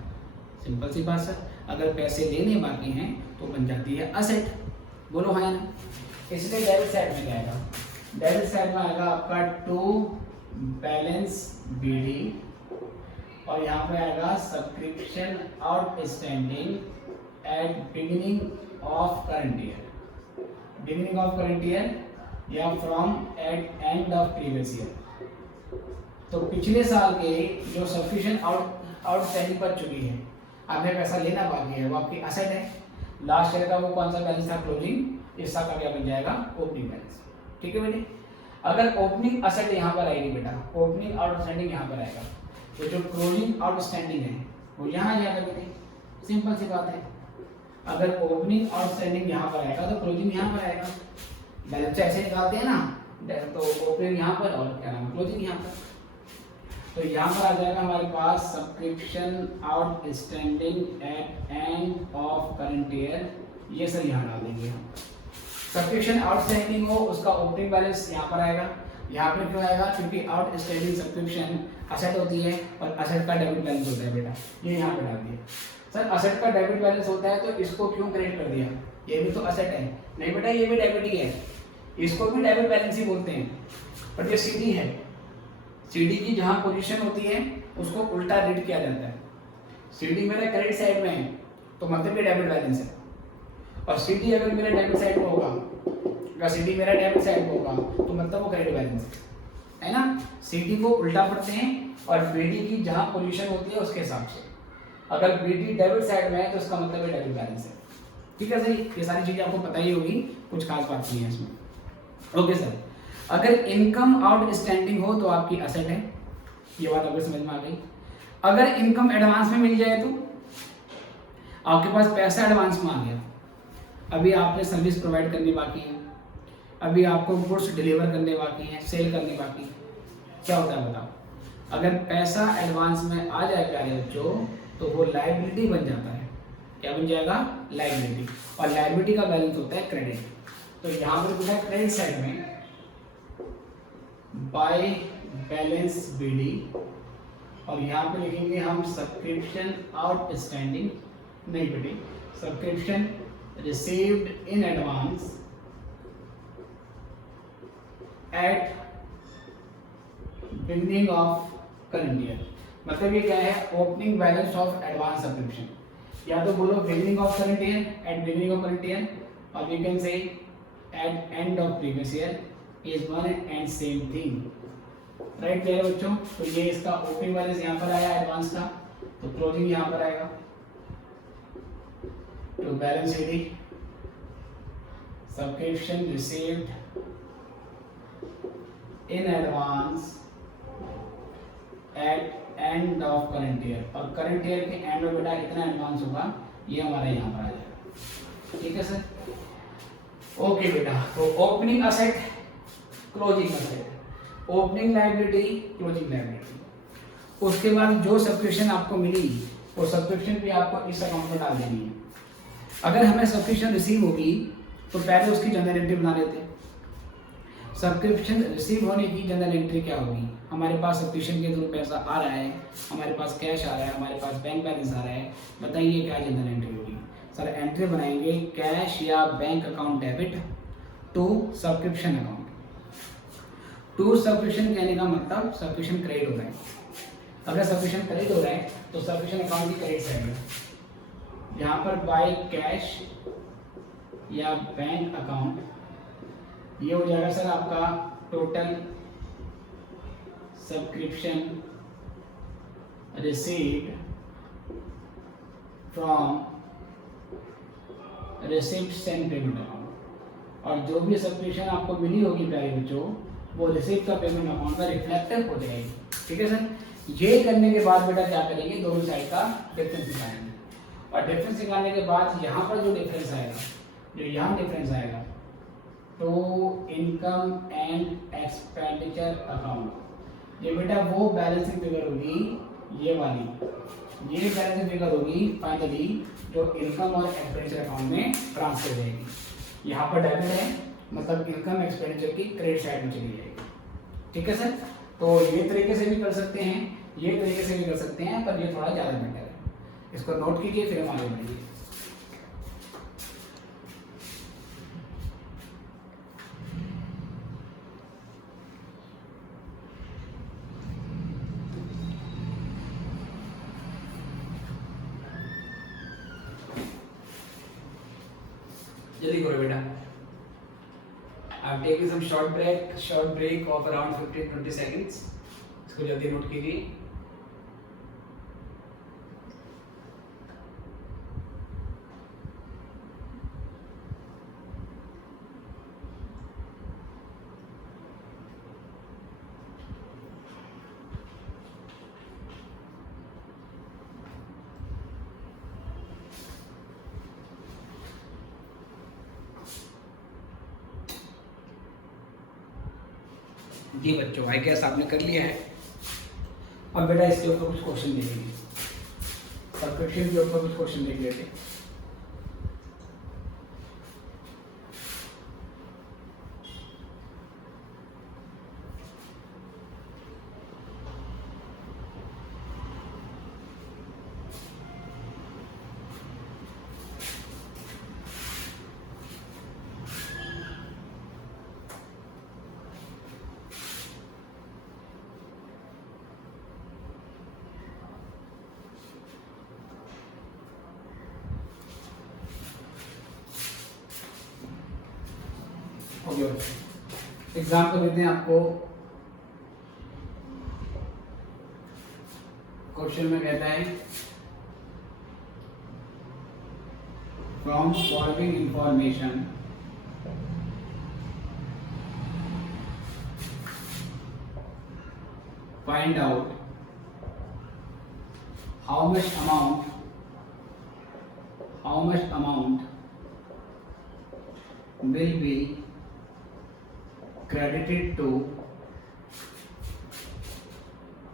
सिंपल सी बात है, अगर पैसे लेने बाकी हैं तो बन जाती है असेट। बोलो हाँ या ना? इसलिए डेबिट साइड में क्या आएगा? डेबिट साइड में आएगा आपका टू बैलेंस बीडी, और यहाँ पे आएगा subscription outstanding at beginning of current year, beginning of current year या from at end of previous year. तो पिछले साल के जो सब्सक्रिप्शन आउटस्टैंडिंग बच चुकी है, आपने पैसा लेना बाकी है, वो आपकी असेट है। लास्ट ईयर का वो कौन सा बैलेंस था? क्लोजिंग। इस साल का क्या बन जाएगा? Opening balance. ठीक है बेटे, अगर ओपनिंग असेट यहाँ पर आएगी बेटा, ओपनिंग आउटस्टैंडिंग यहाँ पर आएगा, तो जो क्लोजिंग आउटस्टैंडिंग है वो यहाँ आ जाएगा बेटे। सिंपल सी बात है, अगर ओपनिंग आउटस्टैंडिंग यहाँ पर आएगा तो क्लोजिंग यहाँ पर आएगा। बैलेंस ऐसे निकालते हैं ना, तो ओपनिंग यहाँ पर और क्या नाम, क्लोजिंग यहाँ पर। तो यहाँ पर आ जाएगा हमारे पास subscription outstanding at end of current year, ये सर यहाँ डाल देंगे हम। सब्सक्रिप्शन आउटस्टैंडिंग हो, उसका ओपनिंग बैलेंस यहाँ पर आएगा। यहाँ पर क्यों आएगा? क्योंकि आउटस्टैंडिंग सब्सक्रिप्शन असेट होती है और असेट का डेबिट बैलेंस होता है बेटा, ये यहाँ पर डाल दिया। सर असेट का डेबिट बैलेंस होता है तो इसको क्यों क्रेडिट कर दिया? ये भी तो असेट है। नहीं बेटा, ये भी डेबिट ही है, इसको भी डेबिट बैलेंस ही बोलते हैं। पर ये सीडी है, सीडी की जहाँ पोजीशन होती है उसको उल्टा रीड किया जाता है। सीडी मेरा क्रेडिट साइड में है तो मतलब ये डेबिट बैलेंस है, और सीडी अगर मेरा डेबिट साइड में होगा, अगर सीडी मेरा डेबिट साइड में होगा तो मतलब वो क्रेडिट बैलेंस है ना। सीडी को उल्टा पढ़ते हैं और बीडी की जहाँ पोजीशन होती है उसके हिसाब से। अगर बीडी डेबिट साइड में है तो उसका मतलब ये डेबिट बैलेंस है। ठीक है सही, ये सारी चीजें आपको पता ही होगी, कुछ खास बात नहीं है इसमें। ओके सर, अगर इनकम आउटस्टैंडिंग हो तो आपकी असेट है, ये बात आपको समझ में आ गई। अगर इनकम एडवांस में मिल जाए तो आपके पास पैसा एडवांस में आ गया, अभी आपने सर्विस प्रोवाइड करनी बाकी है, अभी आपको गुड्स डिलीवर करने बाकी हैं, सेल करनी बाकी है, क्या होता है बताओ? अगर पैसा एडवांस में आ जाए प्यारे बच्चों तो वो लायबिलिटी बन जाता है। क्या बन जाएगा? लायबिलिटी। और लायबिलिटी का बैलेंस होता है क्रेडिट। तो यहाँ पर पूछा क्रेडिट साइड में बाय बैलेंस बीडी, और यहाँ पे लिखेंगे हम सब्सक्रिप्शन आउटस्टैंडिंग, नहीं बेटी, subscription received in advance at beginning of current year. मतलब ये क्या है? Opening balance of advance subscription. या तो बोलो beginning of current year, at beginning of current year, और you can say at end of previous year is one and same thing. Right clear बच्चों? तो ये इसका ओपनिंग बैलेंस यहाँ पर आया एडवांस का, तो क्लोजिंग यहाँ पर आएगा। तो बैलेंस यदि subscription received in advance eight end of current year, और करंट ईयर के एंड में बेटा कितना एडवांस होगा ये हमारा यहाँ पर आ जाएगा। ठीक है सर? ओके बेटा, तो opening asset, closing asset, opening liability, closing liability. उसके बाद जो सब्सक्रिप्शन आपको मिली वो सब्सक्रिप्शन भी आपको इस अकाउंट में डाल देनी है। अगर हमें सब्सक्रिप्शन रिसीव होगी तो पहले उसकी जनरल एंट्री बना लेते हैं। सब्सक्रिप्शन रिसीव होने की जनरल एंट्री क्या होगी? हमारे पास सब्सक्रिप्शन के थ्रू पैसा आ रहा है, हमारे पास कैश आ रहा है, हमारे पास बैंक बैलेंस आ रहा है, बताइए क्या जनरल एंट्री होगी? सर एंट्री बनाएंगे कैश या bank account debit to subscription account. To subscription कहने का मतलब सब्सक्रिप्शन क्रेडिट हो रहा है। अगर सब्सक्रिप्शन क्रेडिट हो रहा है तो सब्सक्रिप्शन अकाउंट की क्रेडिट साइड है। यहाँ पर बाय कैश या बैंक अकाउंट, ये हो जाएगा सर आपका total subscription received from receipts and payment account. और जो भी सब्सक्रिप्शन आपको मिली होगी प्यारे बच्चों वो रिसिप्ट का पेमेंट अकाउंट में रिफ्लेक्ट हो जाएगी। ठीक है सर। ये करने के बाद बेटा क्या करेंगे, दोनों साइड का डिफरेंस निकालेंगे, और डिफरेंस निकालने के बाद यहाँ पर जो डिफरेंस आएगा, जो यहाँ डिफरेंस आएगा, तो इनकम एंड एक्सपेंडिचर अकाउंट, ये बेटा वो बैलेंसिंग फिगर होगी, ये वाली, ये बैलेंसिंग फिगर होगी फाइनली जो इनकम और एक्सपेंडिचर अकाउंट में ट्रांसफर हो जाएगी। यहाँ पर डेबिट है, मतलब इनकम एक्सपेंडिचर की क्रेडिट साइड में चली जाएगी। ठीक है सर। तो ये तरीके से भी कर सकते हैं, ये तरीके से भी कर सकते हैं, पर ये थोड़ा ज़्यादा बेटर है। इसको नोट कीजिए, फिर हम आगे बढ़ेंगे। जल्दी करो बेटा। I'm taking some short break of around 15-20 seconds. इसको जल्दी नोट कीजिए। जी बच्चों, आई गेस आपने कर लिया है। अब बेटा इसके ऊपर कुछ क्वेश्चन देखेंगे, सब्सक्रिप्शन के ऊपर कुछ क्वेश्चन देख लेते हैं। एग्जाम्पल देते हैं आपको। क्वेश्चन में कहता है from following information find out how much amount will be credited to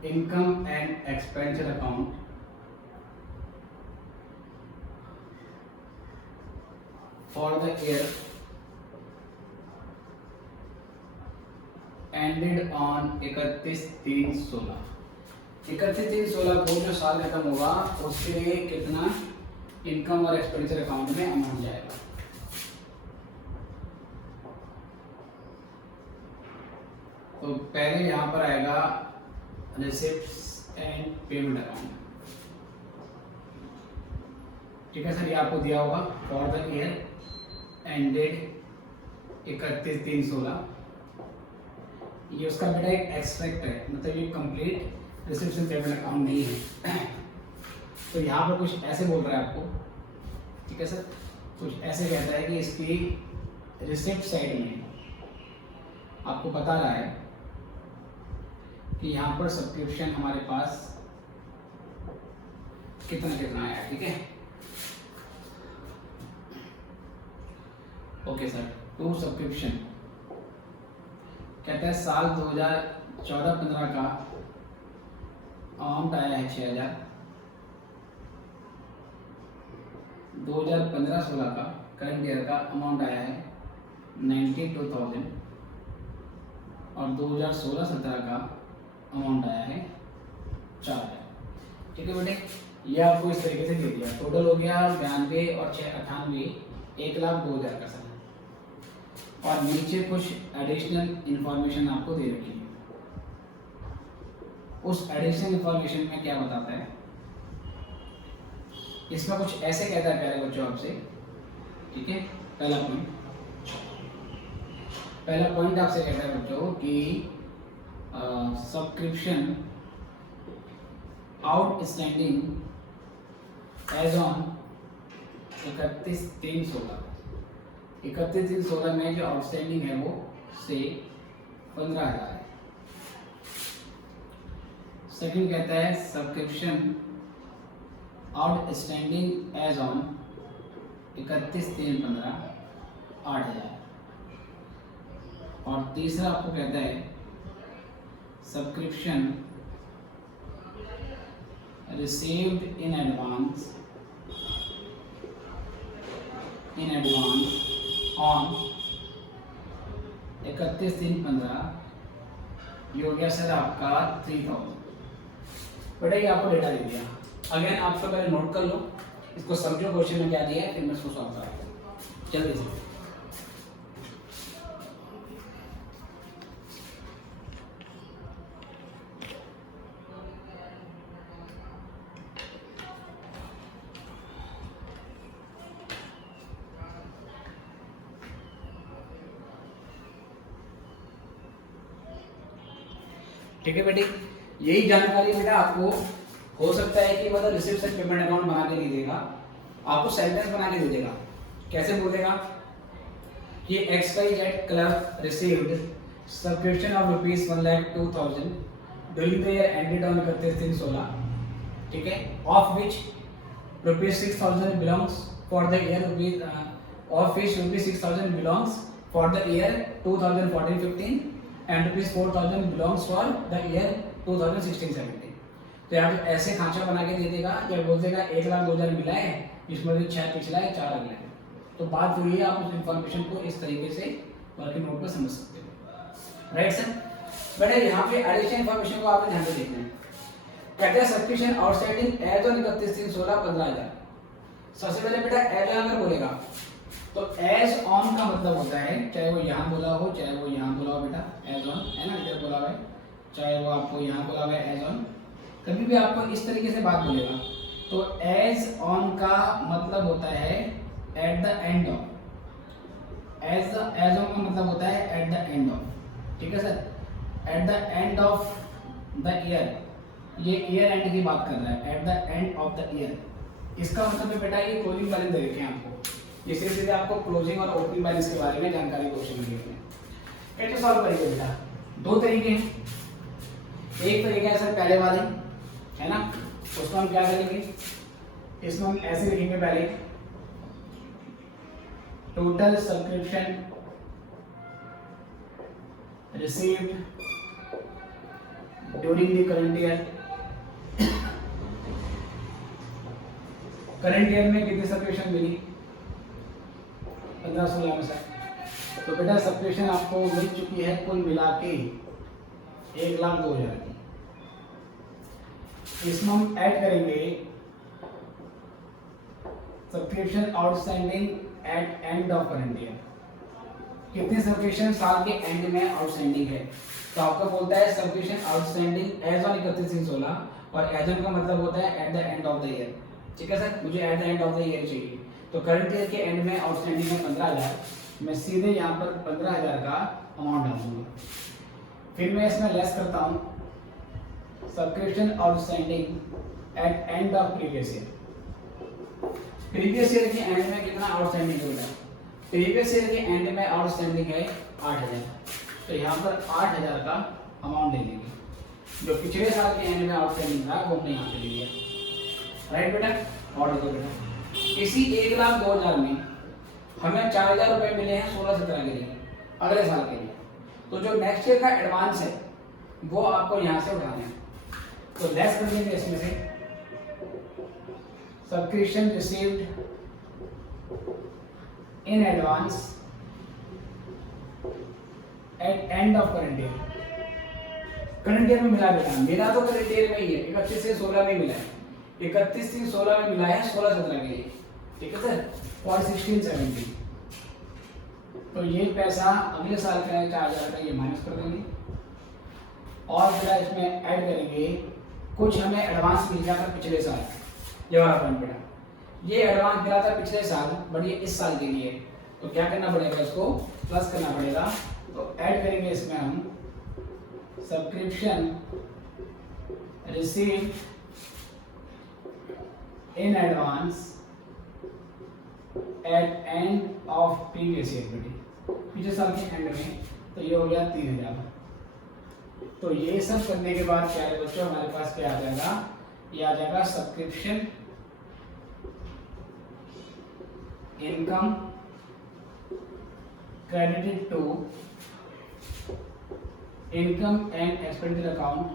income and expenditure account for the year ended on 31/3/16। 31/3/16 को जो साल खत्म होगा उसके लिए कितना इनकम और एक्सपेंडिचर अकाउंट में अमाउंट जाएगा। तो पहले यहाँ पर आएगा रिसिप्ट्स एंड पेमेंट अकाउंट। ठीक है सर, ये आपको दिया होगा फॉर द ईयर एंडेड 31/3/16। ये उसका बेटा एक एक्सट्रैक्ट है, मतलब ये complete receipts and payment account नहीं है। तो यहाँ पर कुछ ऐसे बोल रहा है आपको, ठीक है सर, कुछ ऐसे कहता है कि इसकी रिसिप्ट साइड में आपको बता रहा है कि यहाँ पर सब्सक्रिप्शन हमारे पास कितना कितना आया। ठीक है, ओके सर। टू सब्सक्रिप्शन कहता है साल 2014-15 का अमाउंट आया है 6000, 2015-16 का करंट ईयर का अमाउंट आया है 92,000 और 2016-17 का अमाउंट आया है 4000। ठीक है बेटे, ये आपको इस तरीके से दे दिया। टोटल हो गया 92 और 6 98, 1,02,000 का सर। और नीचे कुछ एडिशनल इंफॉर्मेशन आपको दे रखी है। उस एडिशनल इंफॉर्मेशन में क्या बताता है, इसमें कुछ ऐसे कहता है प्यारे बच्चों आपसे। ठीक है, पहला पॉइंट आपसे कहता है बच्चों कि सब्सक्रिप्शन आउटस्टैंडिंग एज ऑन 31/3/16। 31/3/16 में जो आउटस्टैंडिंग है वो से 15,000 है। सेकंड कहता है सब्सक्रिप्शन आउटस्टैंडिंग एज ऑन 31/3/15 8,000। और तीसरा आपको कहता है subscription received in advance on 31/3/15 ये हो गया सर आपका 3000। बेटा ये आपको डेटा दे दिया। अगेन आपको पहले नोट कर लो, इसको समझो क्वेश्चन में क्या दिया है, फिर मैं इसको सॉल्व करता हूँ जल्दी से। ठीक है बेटी, यही जानकारी बेटा आपको हो सकता है कि मतलब रिसिप्ट से पेमेंट अकाउंट बना के नहीं देगा, आपको सेंटेंस बना के दे देगा। कैसे बोलेगा कि XYZ club received subscription of ₹1,02,000 during the year ended on 31/3/16, ठीक है, of which ₹6,000 belongs for the year of which ₹6,000 belongs for the year 2014-15 and ₹4,000 belongs for the year 2016-17। तो यहाँ पे ऐसे खांचा बना के दे देगा या बोल देगा 1,02,000 मिला है, इसमें भी 6 पिछला है 4 अगला है। तो बात हुई है, आप उस इन्फॉर्मेशन को इस तरीके से वर्किंग नोट पर समझ सकते हो। Right sir. बेटा यहाँ पे एडिशनल इन्फॉर्मेशन को आपने ध्यान से देखना है। कहते हैं सब्सक्रिप्शन आउटस्टैंडिंग एज ऑन 31/3/16 15,000। सबसे पहले बेटा एज ऑन अगर बोलेगा तो एज ऑन का मतलब होता है, चाहे वो यहाँ बोला हो चाहे वो यहाँ बोला हो बेटा, एज ऑन है ना, इधर बोला हुआ है, चाहे वो आपको यहाँ बोला हुआ है एज ऑन, कभी भी आपको इस तरीके से बात बोलेगा तो एज ऑन का मतलब होता है at the end of. As on का मतलब होता है एट द एंड ऑफ, ठीक है sir, at the end of the year, ये ईयर एंड की बात कर रहा है, at the end of the year. इसका मतलब है बेटा ये क्लोजिंग बैलेंस दे रखे हैं आपको, ये सिर्फ सीधे आपको क्लोजिंग और ओपनिंग बैलेंस के बारे में जानकारी क्वेश्चन में देते हैं। कैसे सॉल्व करेंगे बेटा, दो तरीके हैं। एक तरीका है सर पहले वाले, है ना, उसको हम क्या करेंगे, इसमें हम ऐसे लिखेंगे पहले total subscription received during the current year. Current year में कितनी सब्सक्रिप्शन मिली, 15-16 में सर। तो बेटा सब्सक्रिप्शन आपको मिल चुकी है कुल मिला के 1,02,000 की। इसमें हम ऐड करेंगे subscription outstanding at end of current year. कितनी सब्सक्रिप्शन साल के एंड में आउटस्टैंडिंग है, तो आपका बोलता है सब्सक्रिप्शन आउटस्टैंडिंग एज ऑन 31/16 और एज ऑन का मतलब होता है at the end of the year. ठीक है सर, मुझे eight the end of the year चाहिए, तो करंट ईयर के एंड में आउटस्टैंडिंग है 15,000, मैं सीधे यहाँ पर 15,000 का अमाउंट डाल दूंगा। फिर मैं इसमें लेस करता हूँ subscription outstanding at end of previous year. Previous year के एंड में कितना आउटस्टैंडिंग होगा, प्रीवियस ईयर के एंड में आउटस्टैंडिंग है 8,000, तो यहाँ पर 8,000 का अमाउंट ले लेंगे, जो पिछले साल के एंड में आउटस्टैंडिंग था वो हमने यहाँ पे ले लिया। राइट बेटा, और देखो बेटा इसी 1,02,000 में हमें 4,000 रुपए मिले हैं 16-17 के लिए, अगले साल के लिए, तो जो नेक्स्ट ईयर का एडवांस है वो आपको यहाँ से उठाना है, तो लेस कर देंगे इसमें से subscription received in advance eight end of current year. Current year में मिला बेटा, मेरा तो करंट ईयर में ही है, 31 से 16 में मिला है, 31 से 16 में मिला है 16-17 के लिए, ठीक है सर, और 16-17। तो ये पैसा अगले साल का है 4,000 का, ये माइनस कर देंगे और बेटा इसमें ऐड करेंगे कुछ हमें एडवांस मिल गया था पिछले साल, ये वाला पॉइंट बेटा, ये एडवांस मिला था पिछले साल बट ये इस साल के लिए, तो क्या करना पड़ेगा, इसको प्लस करना पड़ेगा, तो ऐड करेंगे इसमें हम subscription received in advance eight end of previous year बेटी, पिछले साल के एंड में, तो ये हो गया 3,000। तो ये सब करने के बाद क्या है बच्चों, हमारे पास क्या आ जाएगा, ये आ जाएगा subscription income credited to income and expenditure account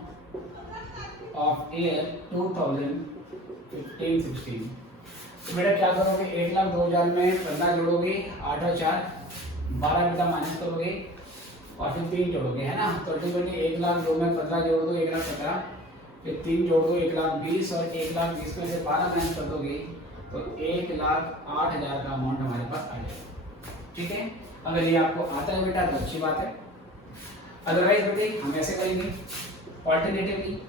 of year 2015-16। तो बेटा क्या करोगे, 1,02,000 में 15 जोड़ोगे, 8 और 4 12 बेटा माइनस करोगे और फिर 3 जोड़ोगे, है ना। तो बेटे 1,02,000 में 15 जोड़ दो 1,17,000, फिर 3 जोड़ दो 1,20,000 और 1,20,000 में से 12 माइनस कर दोगे तो 1,08,000 का अमाउंट हमारे पास आ जाएगा। ठीक है, अगर ये आपको आता है बेटा तो अच्छी बात है, अदरवाइज बेटे हम ऐसे करेंगे ऑल्टरनेटिवली।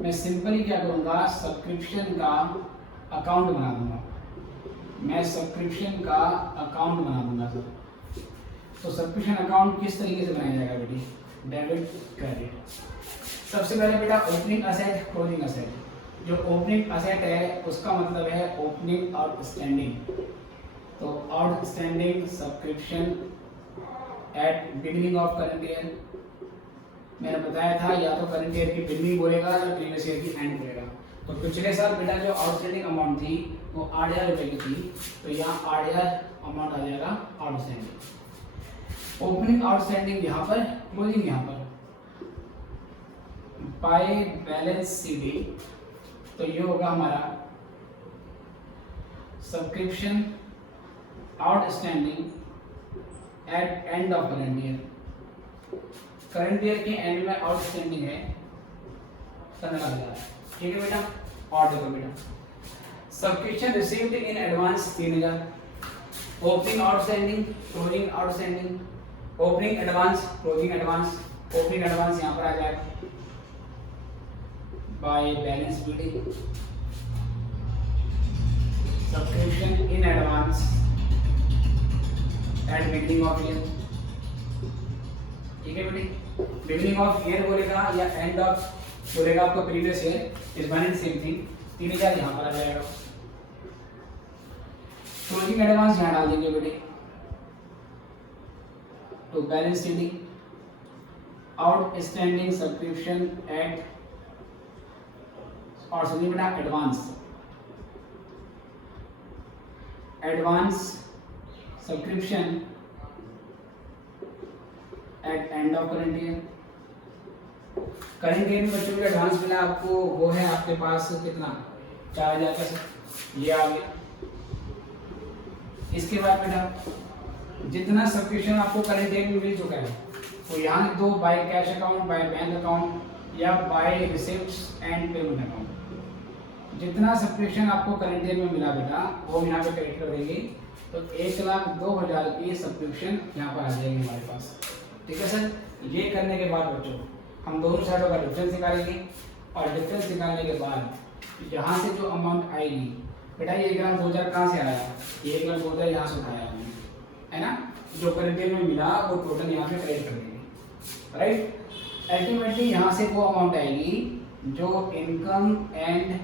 मैं सिंपली क्या करूंगा, सब्सक्रिप्शन का अकाउंट बना दूंगा, मैं सब्सक्रिप्शन का अकाउंट बना दूंगा सर। तो सब्सक्रिप्शन अकाउंट किस तरीके से बनाया जाएगा बेटी, डेबिट क्रेडिट। सबसे पहले बेटा ओपनिंग असेट क्लोजिंग असेट। जो ओपनिंग असेट है उसका मतलब है ओपनिंग आउटस्टैंडिंग, तो outstanding subscription eight beginning of current year. मैंने बताया था या तो करंट ईयर की बिगिनिंग बोलेगा या प्रीवियस ईयर की एंड बोलेगा। तो पिछले साल बेटा जो आउटस्टैंडिंग अमाउंट थी वो 8,000 रुपये की थी, तो यहाँ 8,000 अमाउंट आ जाएगा आउटस्टैंडिंग। ओपनिंग आउटस्टैंडिंग यहाँ पर, क्लोजिंग यहाँ पर। बाय बैलेंस सीडी तो ये होगा हमारा subscription outstanding at end of current year. Current year के एंड में आउटस्टैंडिंग है 15,000। ठीक है बेटा, और देखो बेटा subscription received in advance 3,000, opening outstanding closing outstanding, opening advance closing advance, opening advance यहाँ पर आ जाएगा by balance BD, subscription in advance at beginning of year. ठीक है बेटी, बिगिनिंग ऑफ ईयर बोलेगा या एंड ऑफ बोलेगा आपको previous year, is one and same thing. 3,000 यहाँ पर आ जाएगा। क्लोजिंग एडवांस यहाँ डाल देंगे बेटे, तो balance sheet outstanding subscription eight, और सुनिए बेटा advance subscription eight end of current year. Current year में बच्चों का एडवांस मिला आपको, वो है आपके पास कितना, 4,000 का, ये आ गया। इसके बाद बेटा जितना सब्सक्रिप्शन आपको करंट ईयर में मिल चुका है तो यहाँ लिख दो by cash account, by bank account या by receipts and payment account. जितना सब्सक्रिप्शन आपको करंट ईयर में मिला बेटा वो यहाँ पे क्रेडिट कर देंगे, तो 1,02,000 की सब्सक्रिप्शन यहाँ पर आ जाएगी हमारे पास। ठीक है सर, ये करने के बाद बच्चों हम दोनों साइडों का डिफरेंस निकालेंगे, और डिफरेंस निकालने के बाद यहाँ से जो अमाउंट आएगी बेटा, ये 1,02,000 कहाँ से आया, ये 1,02,000 यहाँ से उठाया हमने, है ना। जो करंट ईयर में मिला वो टोटल यहाँ पे क्रेडिट कर देंगे, राइट। अल्टीमेटली यहाँ से वो अमाउंट आएगी जो इनकम एंड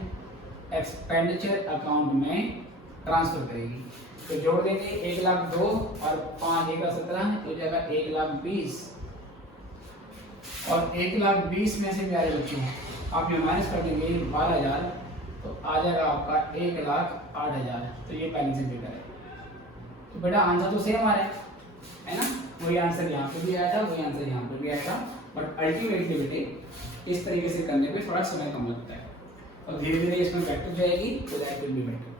एक्सपेंडिचर अकाउंट में ट्रांसफर करेगी। तो जोड़ देंगे 1,02,000 और 5 × 17 हो जाएगा 1,20,000, और 1,20,000 में से प्यारे बच्चों आप ये माइनस कर देंगे 12,000, तो आ जाएगा आपका 1,08,000। तो ये बैलेंसिंग फिगर है। तो बेटा आंसर तो सेम आ रहा है ना, वही आंसर यहाँ पे भी आया था, वही आंसर यहाँ पे भी आया था, बट अल्टीमेटली बेटे इस तरीके से करने पे थोड़ा समय कम लगता है, और धीरे धीरे इसमें प्रैक्टिस जाएगी तो दैट विल बी बेटर।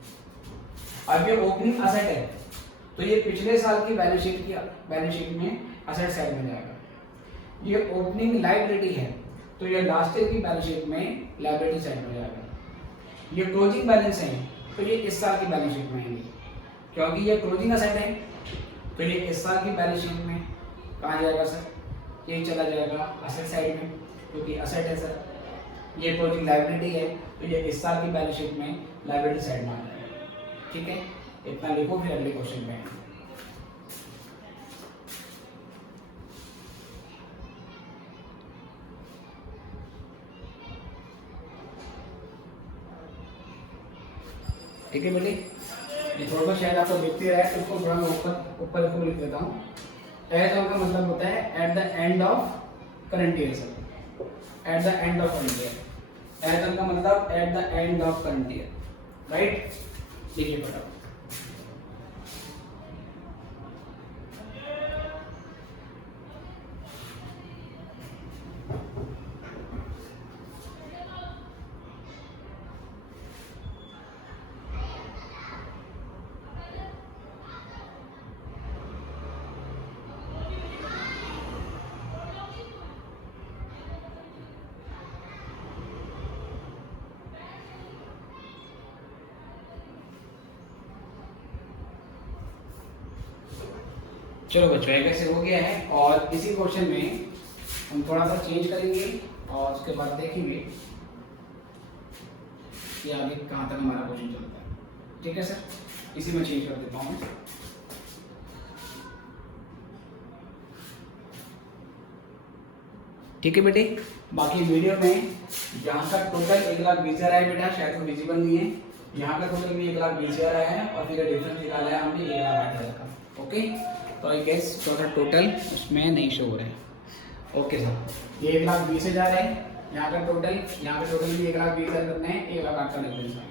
अब ये ओपनिंग असेट है तो ये पिछले साल की बैलेंस शीट में असेट साइड में जाएगा। ये ओपनिंग लायबिलिटी है तो ये लास्ट ईयर की बैलेंस शीट में लायबिलिटी साइड में जाएगा। ये क्लोजिंग बैलेंस है तो ये इस साल की बैलेंस शीट में आएंगे, क्योंकि ये क्लोजिंग असेट है तो ये इस साल की बैलेंस शीट में कहाँ जाएगा सर, ये चला जाएगा असेट साइड में, क्योंकि असेट है सर। ये क्लोजिंग लायबिलिटी है तो ये इस साल की बैलेंस शीट में लायबिलिटी साइड में आ जाएगा। ठीक है, इतना लिखो, फिर अगले क्वेश्चन में आएंगे। ठीक है बेटे, ये थोड़ा सा शायद आपको दिखते रहा है, इसको थोड़ा मैं ऊपर इसको लिख देता हूँ। एज ऑन का मतलब होता है at the end of current year sir, at the end of current year. As on का मतलब at the end of current year, right. लिखिए फटाफट। चलो बच्चों एक ऐसे हो गया है, और इसी क्वेश्चन में हम थोड़ा सा चेंज करेंगे और उसके बाद देखेंगे कि आगे कहाँ तक हमारा क्वेश्चन चलता है। ठीक है सर, इसी में चेंज कर देता हूँ। ठीक है बेटे, बाकी वीडियो में यहाँ का टोटल 1,20,000 है बेटा, शायद वो विजिबल नहीं है। यहाँ का टोटल भी 1,20,000 है और फिर डिफरेंस निकाला है हमने 1,08,000 का। ओके, तो आई गेस टोटल उसमें नहीं शो हो रहा है। ओके सर, ये 1,20,000 है यहाँ का टोटल, यहाँ का टोटल भी 1,20,000 करना है, 1,08,000 का डिफरेंस है।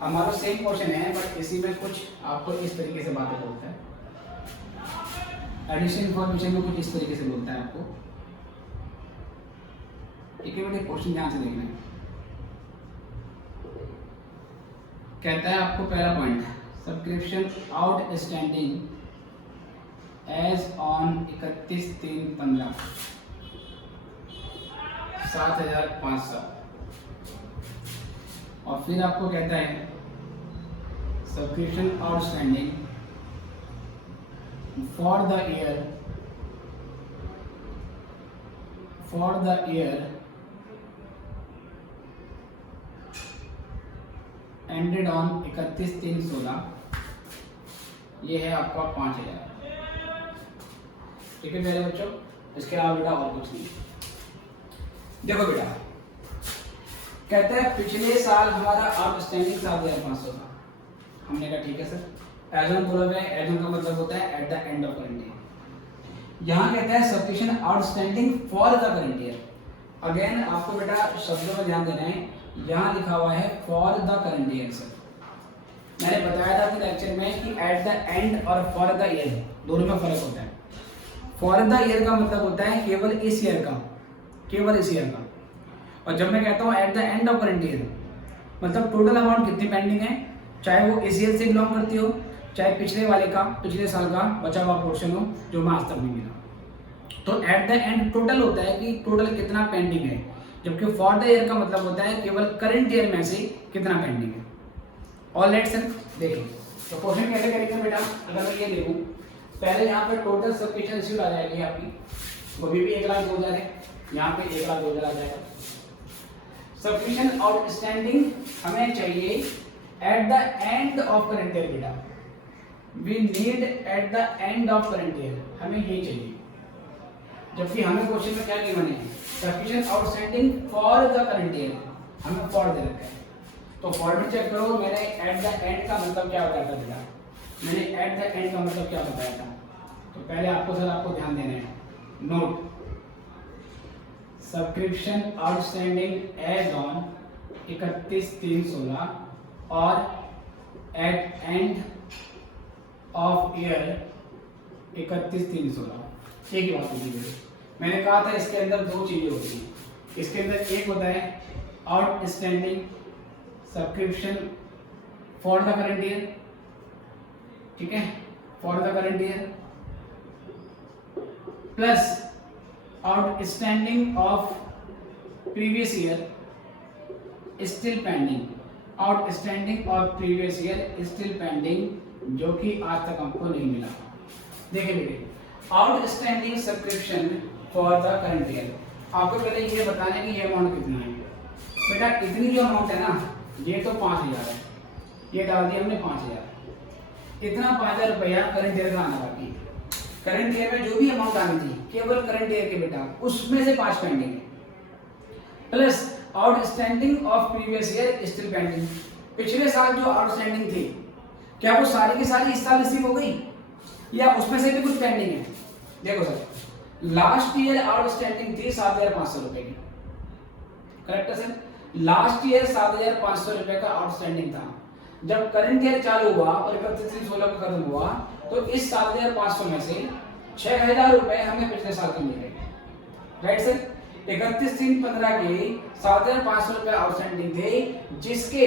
हमारा सेम क्वेश्चन है बट इसी में कुछ आपको इस तरीके से बातें बोलता है, एडिशन इन्फॉर्मेशन में कुछ इस तरीके से बोलता है आपको। ठीक है बेटे, क्वेश्चन ध्यान से देखना है। कहता है आपको पहला point, subscription outstanding as on 31/3/15 7,500, और फिर आपको कहता है subscription outstanding for the year ended on 31/3/16, ये है आपका 5,000। ठीक है मेरे बच्चों, इसके अलावा बेटा और कुछ नहीं। देखो बेटा, कहता है पिछले साल हमारा आउटस्टैंडिंग 7,500 था। हमने कहा ठीक है सर, एज ऑन बोला गया, एज ऑन का मतलब होता है at the end of current year. यहाँ कहता है subscription outstanding for the current year. Again आपको बेटा शब्दों में ध्यान देना है, यहाँ लिखा हुआ है for the current year. Sir मैंने बताया था कि लेक्चर में कि एट द एंड और फॉर द ईयर दोनों में फर्क होता है। फॉर द ईयर का मतलब होता है केवल इस ईयर का, केवल इस ईयर का, और जब मैं कहता हूँ eight the end of current year मतलब टोटल अमाउंट कितनी पेंडिंग है, चाहे वो इस ईयर से बिलोंग करती हो, चाहे पिछले वाले का, पिछले साल का बचा हुआ पोर्शन हो जो मैं आज तक नहीं मिला। तो एट द एंड टोटल होता है कि टोटल कितना पेंडिंग है, जबकि फॉर द ईयर का मतलब होता है केवल करंट ईयर में से कितना पेंडिंग है। ऑल राइट सर, देखिए तो क्वेश्चन कैसे करेंगे बेटा, अगर मैं ये देखूं पहले यहाँ पे टोटल सब्सक्रिप्शन रिसीव आ जाएगी आपकी, वो भी 1,02,000 है, यहाँ पे 1,02,000 आ जाएगा। सब्सक्रिप्शन आउटस्टैंडिंग हमें चाहिए at the end of current year बेटा, we need at the end of current year, हमें ये चाहिए। जबकि हमें क्वेश्चन में क्या गिवन है, subscription outstanding for the current year, हमें फॉर दे रखा है। तो फॉर्मेट चेक करो, मैंने एट द एंड का मतलब क्या बताया था बेटा, मैंने एट द एंड का मतलब क्या बताया था। तो पहले आपको सर आपको ध्यान देना है, note subscription outstanding as on 31/3/16 और एट एंड ऑफ ईयर 31/3/16। एक ही बात होती है, मैंने कहा था इसके अंदर दो चीजें होती हैं। इसके अंदर एक होता है outstanding subscription for the current year, ठीक है, for the current year, plus outstanding of previous year still pending, outstanding of previous year still pending, जो कि आज तक हमको नहीं मिला। देखिए outstanding subscription for the current year, आपको पहले ये बताना है कि ये अमाउंट कितना है बेटा। इतनी जो अमाउंट है ना, ये तो 5,000 है, ये डाल दिया हमने 5,000। इतना 5,000 रुपया करंट ईयर का आना बाकी है। करंट ईयर में जो भी अमाउंट आनी थी केवल करंट ईयर के बेटा, उसमें से 5 पेंडिंग है, plus outstanding of previous year still pending. पिछले साल जो आउटस्टैंडिंग थी, क्या वो सारी की सारी इस साल रिसीव हो गई या उसमें से भी कुछ पेंडिंग है? देखो सर, लास्ट ईयर आउटस्टैंडिंग थी 7,500 रुपए की, करेक्ट है सर। लास्ट ईयर 7,500 रुपए का आउटस्टैंडिंग था। जब करंट ईयर चालू हुआ और 31/3/16 को खत्म हुआ तो इस 7,500 में से 6,000 रुपए हमें पिछले साल के मिले, राइट सर। 31/3/15 के 7,500 रुपए आउटस्टैंडिंग थे, जिसके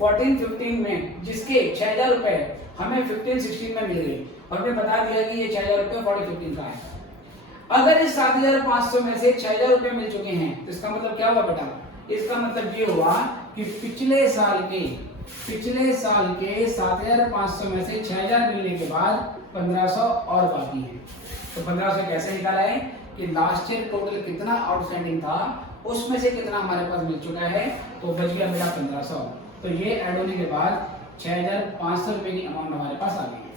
14-15 में जिसके 6,000 रुपए हमें 15-16 में मिल गए और हमें बता दिया कि ये 6,000 रुपए 14-15 का है। अगर इस 7,500 में से 6,000 रुपए मिल चुके हैं तो इसका मतलब क्या हुआ बेटा? इसका मतलब ये हुआ कि पिछले साल के 7,500 में से 6,000 मिलने के बाद 1,500 और बाकी है। तो 1,500 कैसे निकाला है कि लास्ट ईयर टोटल कितना आउटस्टैंडिंग था उसमें से कितना हमारे पास मिल चुका है, तो बच गया मेरा 1,500। तो ये ऐड होने के बाद 6,500 रुपए की अमाउंट हमारे पास आ गई है,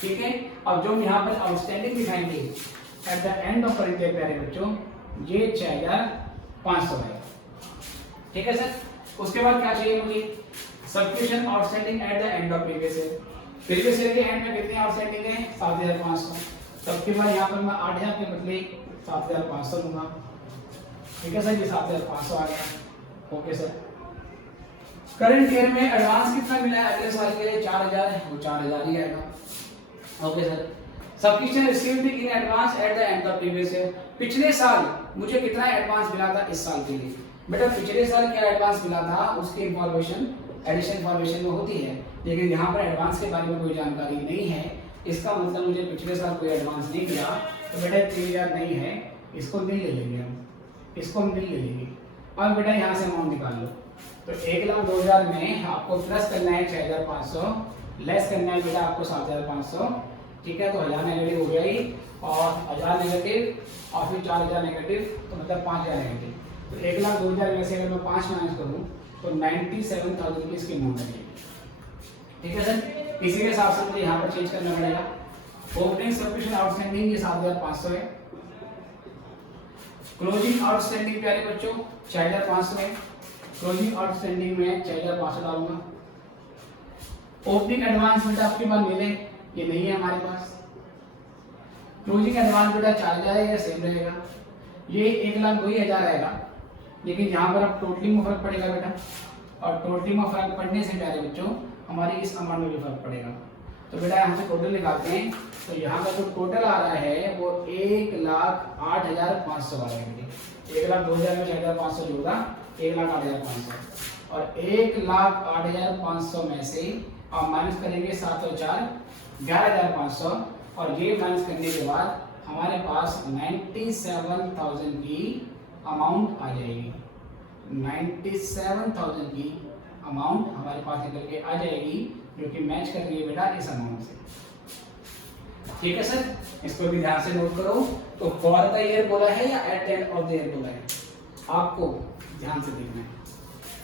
ठीक है। अब जो यहाँ पर आउटस्टैंडिंग दिखाएंगे eight the end of current year प्यारे बच्चों, ये 6,500 है, ठीक है सर। उसके बाद क्या चाहिए मुझे? Substitution outstanding at the end of previous year. Previous year के एंड में कितनी आउटस्टैंडिंग है? 7,500। सबके बाद यहाँ पर मैं 8,000 के बदले 7,500 लूंगा, ठीक है सर। ये 7,500 आ गया, ओके सर। करंट ईयर में एडवांस कितना मिला है अगले साल के लिए? 4,000 है, वो 4,000 ही आएगा, okay sir. Substitution received in advance eight the end of previous year. पिछले साल मुझे कितना एडवांस मिला था इस साल के लिए? बेटा पिछले साल क्या एडवांस मिला था उसकी इंफॉर्मेशन एडिशन इंफॉर्मेशन में होती है, लेकिन यहाँ पर एडवांस के बारे में कोई जानकारी नहीं है। इसका मतलब मुझे पिछले साल कोई एडवांस नहीं मिला, तो बेटा 3,000 नहीं है, इसको नहीं ले लेंगे हम, इसको हम नहीं ले लेंगे। अब बेटा यहाँ से अमाउंट निकाल लो। तो 1,02,000 में आपको प्लस करना है 6,500, लेस करना है बेटा आपको 7,500, ठीक है। तो 1,000 नेगेटिव हो गया ही, और 1,000 नेगेटिव और फिर 4,000 नेगेटिव, तो मतलब 5,000 नेगेटिव। तो 1,02,000 में से अगर मैं 5 माइनस करूँ तो 97,000 की इसकी अमाउंट है, ठीक है सर। इसी के हिसाब से मुझे यहाँ पर चेंज करना पड़ेगा। ओपनिंग सब्स्टिट्यूशन आउटस्टैंडिंग ये 7,500 है। क्लोजिंग आउटस्टैंडिंग प्यारे बच्चों 6,500 है। क्लोजिंग आउटस्टैंडिंग में 6,500 डालूंगा। ओपनिंग एडवांस बेटा आपके पास मिले, ये नहीं है हमारे पास। क्लोजिंग एडवांस बेटा 4,000 है या सेम रहेगा? ये 1,02,000 आएगा, लेकिन यहाँ पर अब टोटलिंग में फर्क पड़ेगा बेटा, और टोटलिंग में फर्क पड़ने से प्यारे बच्चों हमारी इस अमाउंट में भी फर्क पड़ेगा। तो बेटा यहाँ से टोटल निकालते हैं, तो यहाँ का जो टोटल आ रहा है वो 1,08,500 आ रहा है। 1,02,000 में 6,500 जोड़ा 1,08,500, और 1,08,500 में से आप माइनस करेंगे 7 और 4 11,500, और ये माइनस करने के बाद हमारे पास 97,000 की अमाउंट आ जाएगी। 97,000 की अमाउंट हमारे पास निकल के आ जाएगी, जो कि मैच कर रही है बेटा इस अमाउंट से, ठीक है सर। इसको भी ध्यान से नोट करो। तो फॉर द ईयर बोला है या eight the end of the year बोला है, आपको ध्यान से देखना है।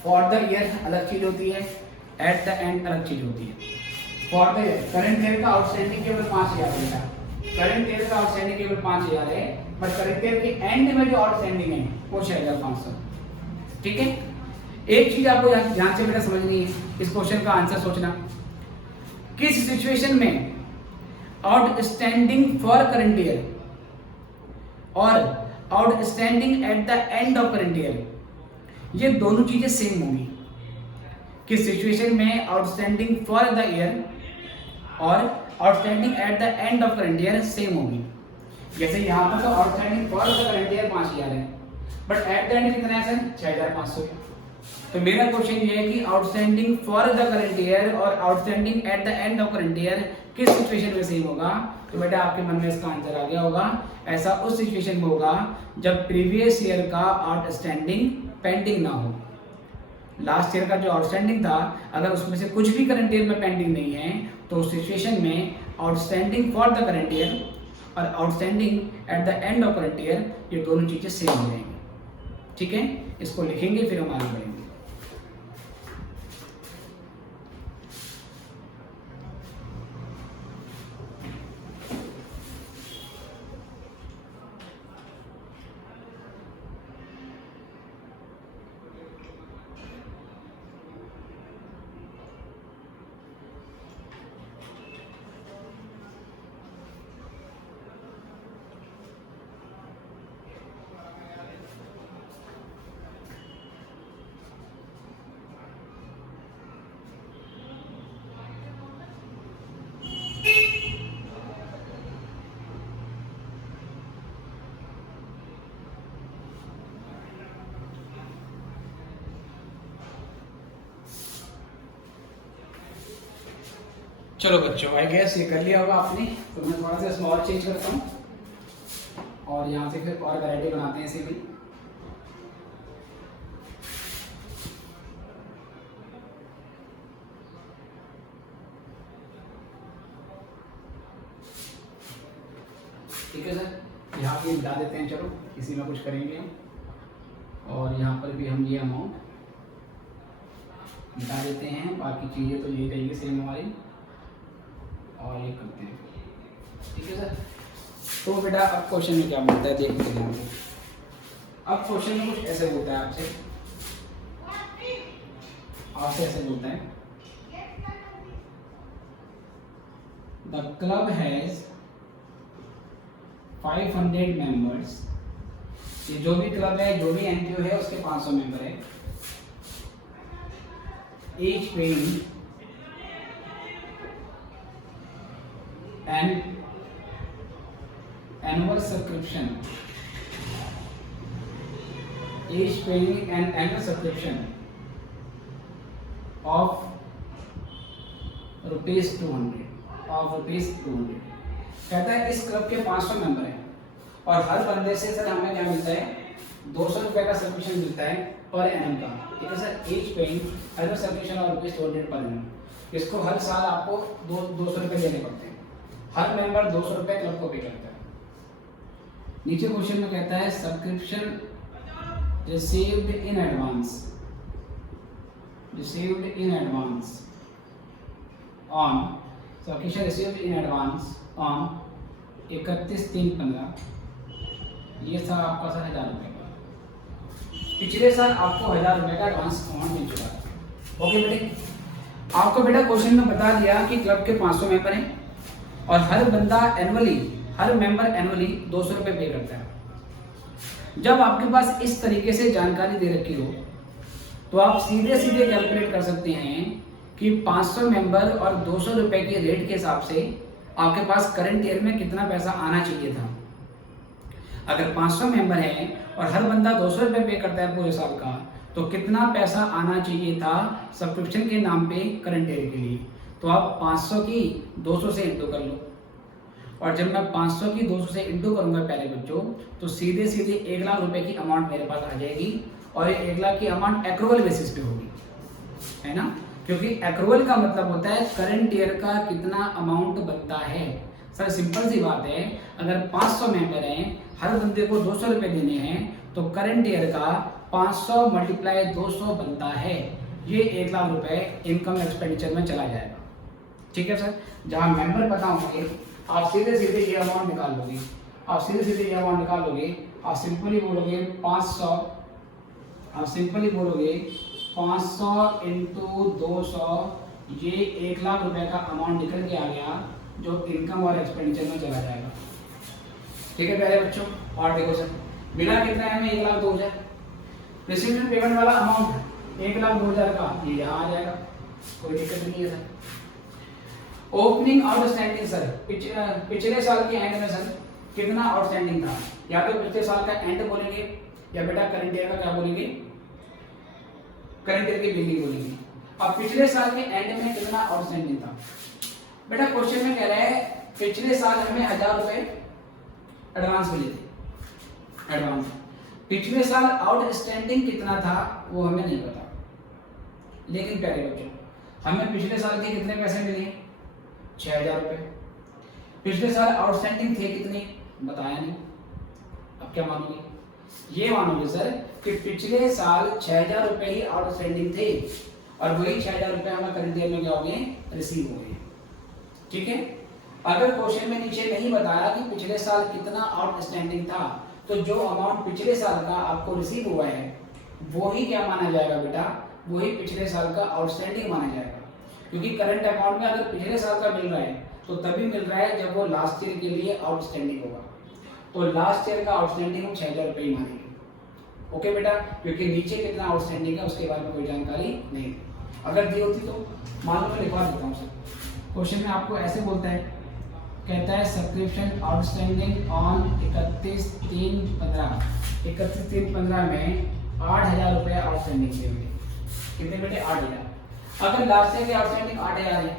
फॉर द ईयर अलग चीज होती है, एट द एंड अलग चीज होती है। For the year current year का आउटस्टैंडिंग केवल 5,000 है, करंट ईयर का आउटस्टैंडिंग केवल 5,000 है, बट करंट ईयर के एंड में जो आउटस्टैंडिंग है वो 6,500, ठीक है। एक चीज आपको ध्यान से बेटा समझनी है, इस क्वेश्चन का आंसर सोचना। किस सिचुएशन में आउटस्टैंडिंग फॉर करंट ईयर और outstanding at the end of current year, ये दोनों चीजें सेम होंगी? किस सिचुएशन में आउटस्टैंडिंग फॉर द ईयर और outstanding at the end of current year same होगी। जैसे यहाँ पर तो outstanding for the current year 5,000 है, बट एट द एंड कितना है सर? 6,500 है। तो मेरा क्वेश्चन ये है कि outstanding for the current year और outstanding at the end of current year किस सिचुएशन में सेम होगा? तो बेटा आपके मन में इसका आंसर आ गया होगा। ऐसा उस सिचुएशन में होगा जब प्रीवियस ईयर का आउटस्टैंडिंग पेंडिंग ना हो। लास्ट ईयर का जो आउटस्टैंडिंग था, अगर उसमें से कुछ भी करंट ईयर में पेंडिंग नहीं है, तो उस सिचुएशन में outstanding for the current year और outstanding at the end of current year ये दोनों चीजें सेम हो जाएंगी, ठीक है। इसको लिखेंगे फिर हम आगे बढ़ेंगे। चलो बच्चों, आई गेस ये कर लिया होगा आपने, तो मैं थोड़ा सा स्मॉल चेंज करता हूँ और यहाँ से फिर और वैरायटी बनाते हैं इसी भी। ठीक है सर, यहाँ पे मिटा देते हैं, चलो इसी में कुछ करेंगे हम। और यहाँ पर भी हम ये अमाउंट मिटा देते हैं, बाकी चीज़ें तो यही रहेंगी सेम हमारी, और ये करते हैं। ठीक है सर, तो बेटा अब क्वेश्चन में क्या बोलता है देखते हैं। अब क्वेश्चन में कुछ ऐसे बोलता है आपसे ऐसे बोलता है, द क्लब हैज 500 मेंबर्स। ये जो भी क्लब है, जो भी एनजीओ है, उसके 500 मेंबर है। Each paying an annual subscription, each paying an annual subscription of ₹200। कहता है इस क्लब के 500 मेंबर हैं और हर बंदे से सर हमें क्या मिलता है, 200 रुपये का सब्सक्रिप्शन मिलता है पर एनम का। ठीक है sir, each paying annual subscription of ₹200 per annum. इसको हर साल आपको 200 रुपये देने पड़ते हैं, हर मेंबर 200 रुपये क्लब को पे करता है। नीचे क्वेश्चन में कहता है subscription received in advance on subscription received in advance on 31/3/15। ये सर आपका सर 1000 रुपये का, पिछले साल आपको 1000 रुपये का एडवांस अमाउंट मिल चुका है। ओके बेटे, आपको बेटा क्वेश्चन में बता दिया कि क्लब के 500 मेंबर हैं और हर मेंबर एनुअली 200 रुपये पे करता है। जब आपके पास इस तरीके से जानकारी दे रखी हो तो आप सीधे कैलकुलेट कर सकते हैं कि 500 मेंबर और 200 रुपये के रेट के हिसाब से आपके पास करंट ईयर में कितना पैसा आना चाहिए था। अगर 500 मेंबर हैं और हर बंदा 200 रुपये पे करता है पूरे साल का, तो कितना पैसा आना चाहिए था सब्सक्रिप्शन के नाम पे करंट ईयर के लिए। तो आप 500 की 200 से इंटू कर लो, और जब मैं 500 की 200 से इंटू करूंगा पहले बच्चों, तो सीधे 1 लाख रुपए की अमाउंट मेरे पास आ जाएगी। और ये 1 लाख की अमाउंट एक्रूवल बेसिस पे होगी, है ना, क्योंकि एक्रूवल का मतलब होता है करंट ईयर का कितना अमाउंट बनता है। सर सिंपल सी बात है, अगर 500 मेंबर हैं, हर बंदे को 200 रुपये देने हैं, तो करंट ईयर का 500 × 200 बनता है। ये 1 लाख रुपए इनकम एक्सपेंडिचर में चला जाएगा। ठीक है सर, जहाँ मेंबर पता होंगे आप सीधे ये अमाउंट निकाल लोगे, आप सीधे ये अमाउंट निकाल लोगे। आप सिंपली बोलोगे 500, आप सिंपली बोलोगे 500 × 200, ये 1 लाख रुपए का अमाउंट निकल के आ गया जो इनकम और एक्सपेंडिचर में चला जाएगा। ठीक है प्यारे बच्चों, और देखो सर बिना कितना है हमें 1,02,000 रिसीव्ड पेमेंट वाला अमाउंट 1,02,000 का ये यहाँ आ जाएगा, कोई दिक्कत नहीं है सर। ओपनिंग आउटस्टैंडिंग सर पिछले साल के एंड में सर कितना आउटस्टैंडिंग था, या तो पिछले साल का एंड बोलेंगे या बेटा करंट ईयर का क्या बोलेंगे, करंट ईयर की बिलिंग बोलेंगे। अब पिछले साल के एंड में कितना आउटस्टैंडिंग था, बेटा क्वेश्चन में कह रहा है पिछले साल हमें 1000 रुपए एडवांस मिले थे, एडवांस। पिछले साल आउटस्टैंडिंग कितना था वो हमें नहीं पता, लेकिन प्यारे बच्चों हमें पिछले साल के कितने पैसे मिले, 6000 रुपए। पिछले साल आउटस्टैंडिंग थे कितने बताया नहीं। अब क्या मानोगे, ये मानोगे सर कि पिछले साल 6000 रुपए ही आउटस्टैंडिंग थे और वही 6000 रुपए हमें करंट ईयर में क्या हो गए, रिसीव हो गए। ठीक है, अगर क्वेश्चन में नीचे नहीं बताया कि पिछले साल कितना आउटस्टैंडिंग था, तो जो अमाउंट पिछले साल का आपको रिसीव हुआ है वही क्या माना जाएगा बेटा, वही पिछले साल का आउटस्टैंडिंग माना जाएगा। क्योंकि करंट अकाउंट में अगर पिछले साल का मिल रहा है तो तभी मिल रहा है जब वो लास्ट ईयर के लिए आउटस्टैंडिंग होगा। तो लास्ट ईयर का आउटस्टैंडिंग हम 6000 रुपये ही मानेंगे। ओके बेटा, क्योंकि नीचे कितना आउटस्टैंडिंग है उसके बारे में कोई जानकारी नहीं थी। अगर दी होती तो मान लो मैं लिखवा देता हूँ सर। क्वेश्चन में आपको ऐसे बोलता है, कहता है सब्सक्रिप्शन आउटस्टैंडिंग ऑन 31/3/15। 31/3/15 में 8000 रुपये आउटस्टैंडिंग थे। कितने बेटे, 8000। अगर लास्ट ईयर के आउटस्टैंडिंग 8000 है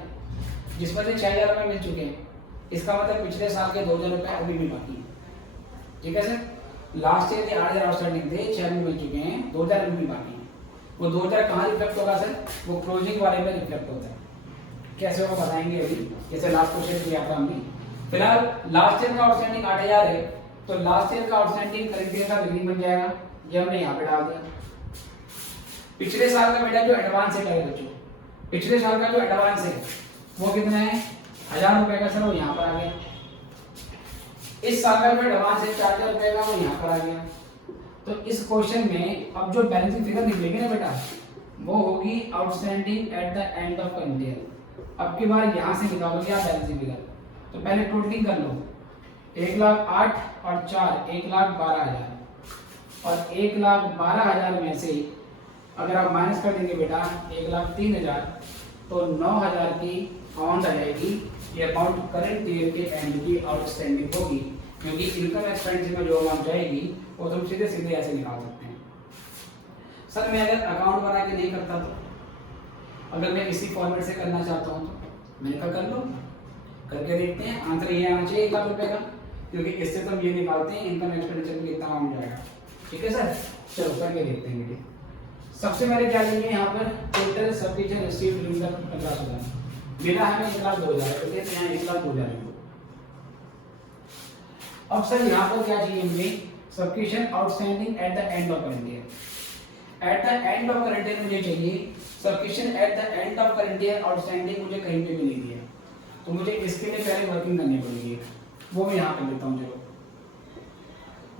जिसमें से 6,000 रुपये मिल चुके हैं, इसका मतलब पिछले साल के 2,000 रुपये अभी भी बाकी है। ठीक है सर, लास्ट ईयर के 8,000 आउटस्टैंडिंग थे, 6 भी मिल चुके हैं, 2,000 अभी भी बाकी है। वो 2,000 कहाँ रिफ्लेक्ट होगा सर? वो क्लोजिंग वाले में रिफ्लेक्ट होता है। कैसे वो बताएंगे अभी, जैसे लास्ट क्वेश्चन किया था हमने। फिलहाल लास्ट ईयर का आउटस्टैंडिंग 8,000 है, तो लास्ट ईयर का आउटस्टैंडिंग करंट ईयर का बिगिनिंग बन जाएगा, ये हमने यहाँ पे डाल दिया। पिछले साल का बेटा जो एडवांस है बच्चों, पिछले साल का जो एडवांस है वो कितना है? 1,000 रुपए का सर, वो यहाँ पर आ गया। इस साल का जो एडवांस है 4,000 रुपए का, वो यहाँ पर आ गया। तो इस क्वेश्चन में अब जो बैलेंसिंग फिगर निकलेगी ना बेटा, वो होगी outstanding at the end of current year. अब की बार यहाँ से निकालोगे आप बैलेंसिंग फिगर, तो पहले टोटलिंग कर लो। 1,08,000 और 4 1,12,000, और 1,12,000 में से अगर आप माइनस कर देंगे बेटा 1,03,000, तो 9,000 की अमाउंट आ जाएगी। ये अमाउंट करंट ईयर के एंड की आउटस्टैंडिंग होगी, क्योंकि इनकम एक्सपेंस में जो अमाउंट जाएगी वो तुम सीधे सीधे ऐसे निकाल सकते हैं। सर मैं अगर अकाउंट बना के नहीं करता तो, अगर मैं इसी फॉर्मेट से करना चाहता हूँ तो मैंने कहा कर लो, करके देखते हैं। आंसर ये आना चाहिए 1,00,000 रुपए का, क्योंकि इससे तो हम ये निकालते हैं इनकम एक्सपेंडिचर में कितना अमाउंट जाएगा। ठीक है सर, चलो करके देखते हैं बेटे। सबसे पहले क्या लेंगे यहाँ पर? Total subscription received during the 15,000 मिला हमें 1,02,000, तो यहाँ 1,02,000 लिखो। अब सर यहाँ पर क्या चाहिए मुझे? Subscription outstanding at the end of current year. Eight the end of current year मुझे चाहिए subscription eight the end of current year outstanding, मुझे कहीं पे भी नहीं दिया, तो मुझे इसके लिए पहले वर्किंग करनी पड़ेगी। वो मैं यहाँ कर लेता हूँ। चलो